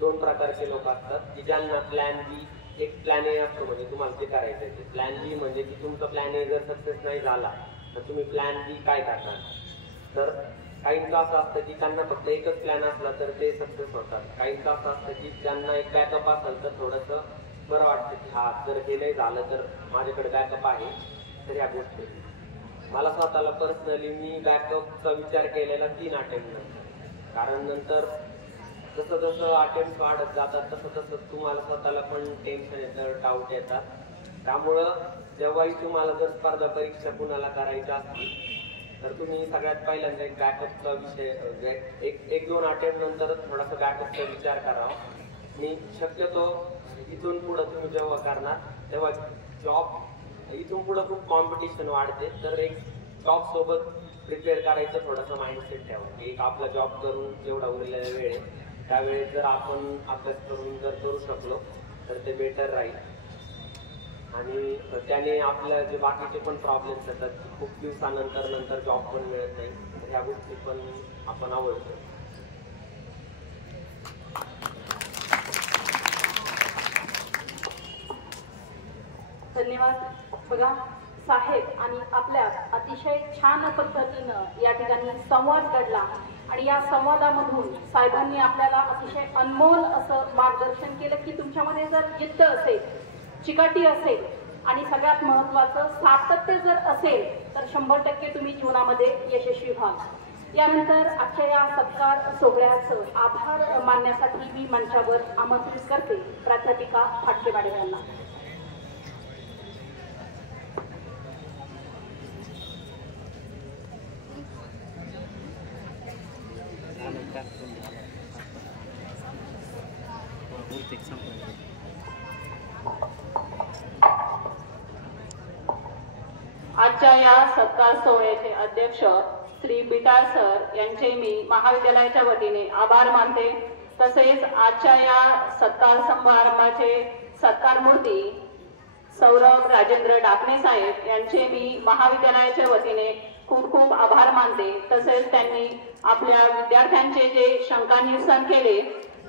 2 प्रकारचे लोक असतात की ज्यांना प्लॅन बी, एक प्लॅन ए असतो म्हणजे तुम्हाला जे करायचं आहे. प्लॅन बी म्हणजे की तुमचा प्लॅन ए जर सक्सेस नाही झाला तर तुम्ही प्लॅन बी काय करणार. तर काहींचं असं असतं की त्यांना फक्त एकच प्लॅन असला तर ते सक्सेस होतात. काहींचं असं असतं की ज्यांना एक बॅकअप असेल तर थोडंसं बरं वाटतं की हा, जर हे नाही झालं तर माझ्याकडे बॅकअप आहे. तर या गोष्टी मला स्वतःला पर्सनली मी बॅकअपचा विचार केलेला 3 अटेम्प्ट नंतर. कारण नंतर जसं जसं अटेम्प्ट वाढत जातात तसं तुम्हाला स्वतःला पण टेन्शन येतं, डाऊट येतात. त्यामुळं जेव्हाही तुम्हाला जर स्पर्धा परीक्षा कुणाला करायच्या असतील तर तुम्ही सगळ्यात पहिल्यांदा एक बॅकअपचा विषय, 1-2 अटेम्प्ट नंतर थोडासा बॅकअपचा विचार करावा. आणि शक्यतो इथून पुढं तुम्ही जेव्हा करणार तेव्हा जॉब, इथून पुढं खूप कॉम्पिटिशन वाढते. तर एक जॉब सोबत प्रिपेअर करायचं थोडासा माइंडसेट ठेवा की एक आपला जॉब करून जेवढा उरलेला वेळ आहे त्यावेळेस जर आपण अभ्यास करून जर करू शकलो तर ते बेटर राहील. आणि त्याने आपल्या जे बाकीचे पण प्रॉब्लेम्स येतात, खूप दिवसानंतर जॉब पण मिळत नाही, तर ह्या गोष्टी पण आपण अवॉइड करू. धन्यवाद. बघा, साहेब आणि आपल्या अतिशय छान पद्धतीनं या ठिकाणी संवाद घडला आणि या संवादामधून साहेबांनी आपल्याला अतिशय अनमोल असं मार्गदर्शन केलं की तुमच्यामध्ये जर जिद्द असेल, चिकाटी असेल आणि सगळ्यात महत्त्वाचं सातत्य जर असेल तर 100% तुम्ही जीवनामध्ये यशस्वी व्हाल. यानंतर आजच्या या सत्कार सोहळ्याचं आभार मानण्यासाठी मी मंचावर आमंत्रित करते प्राध्यापिका फाटकेवाडे यांना. आजच्या या सत्कार सोहळ्याचे अध्यक्ष श्री बिटाळ सर यांचे मी महाविद्यालयाच्या वतीने आभार मानते. तसेच आजच्या या सत्कार समारंभाचे सत्कार मूर्ती सौरभ राजेंद्र डाकणे साहेब यांचे मी महाविद्यालयाच्या वतीने खूप खूप आभार मानते. तसेच त्यांनी आपल्या विद्यार्थ्यांचे जे शंका निरसन केले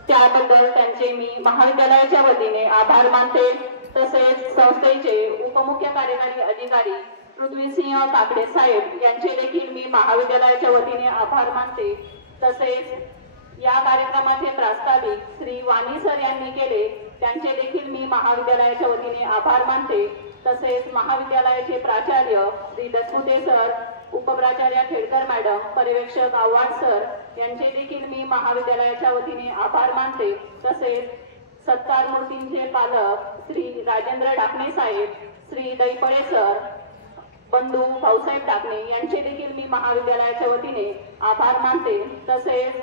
त्याबद्दल त्यांचे मी महाविद्यालयाच्या वतीने आभार मानते. तसेच संस्थेचे उपमुख्य कार्यकारी अधिकारी पृथ्वीसिंह काकडे साहेब यांचे देखील मी महाविद्यालयाच्या वतीने आभार मानते. तसेच या कार्यक्रमाचे प्रास्ताविक श्री वाणी सर यांनी केले त्यांचे देखील मी महाविद्यालयाच्या वतीने आभार मानते. तसेच महाविद्यालयाचे प्राचार्य श्री दत्तुते सर, उपप्राचार्य खेडकर मॅडम, पर्यवेक्षक आव्हाड सर यांचे देखील मी महाविद्यालयाच्या वतीने आभार मानते. तसेच सत्कार मूर्तींचे पालक श्री राजेंद्र डाकणे साहेब, श्री दैपळे सर, बंधू भाऊसाहेब डाकणे यांचे देखील मी महाविद्यालयाच्या वतीने आभार मानते. तसेच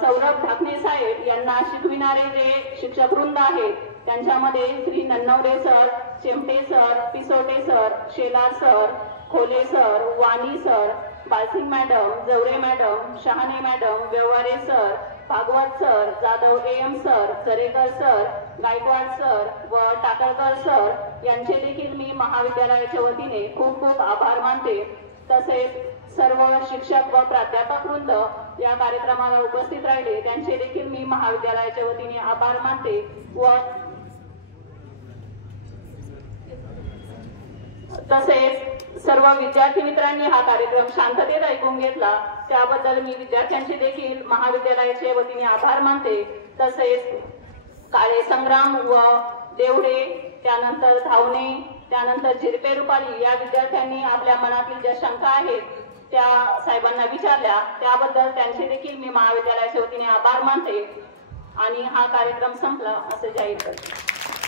सौरभ ढाकणे साहेब यांना शिकविणारे जे शिक्षक वृंद आहेत त्यांच्यामध्ये Shri Nannawade sir, Chimte sir, Pisote sir, Shelar sir, Khole sir, Wani sir, Balsing madam, Jaware madam, Shahane madam, Vyavahare sir, Bhagwat sir, Jadhav AM sir, Charekar sir, Gaikwad sir व टाकळकर सर यांचे देखील मी महाविद्यालयाच्या वतीने खूप खूप आभार मानते. तसेच सर्व शिक्षक व प्राध्यापक वृंद या कार्यक्रमाला उपस्थित राहिले त्यांचे देखील मी महाविद्यालयाच्या वतीने आभार मानते. व तसेच सर्व विद्यार्थी मित्रांनी हा कार्यक्रम शांततेत ऐकून घेतला त्याबद्दल मी विद्यार्थ्यांचे देखील महाविद्यालयाच्या वतीने आभार मानते. तसेच काळे संग्राम व देवडे, त्यानंतर धावणे, त्यानंतर झिरपे रुपाली या विद्यार्थ्यांनी आपल्या मनातील ज्या शंका आहेत त्या साहेबांना विचारल्या त्याबद्दल त्यांचे देखील मी महाविद्यालयाच्या वतीने आभार मानते आणि हा कार्यक्रम संपला असे जाहीर करते.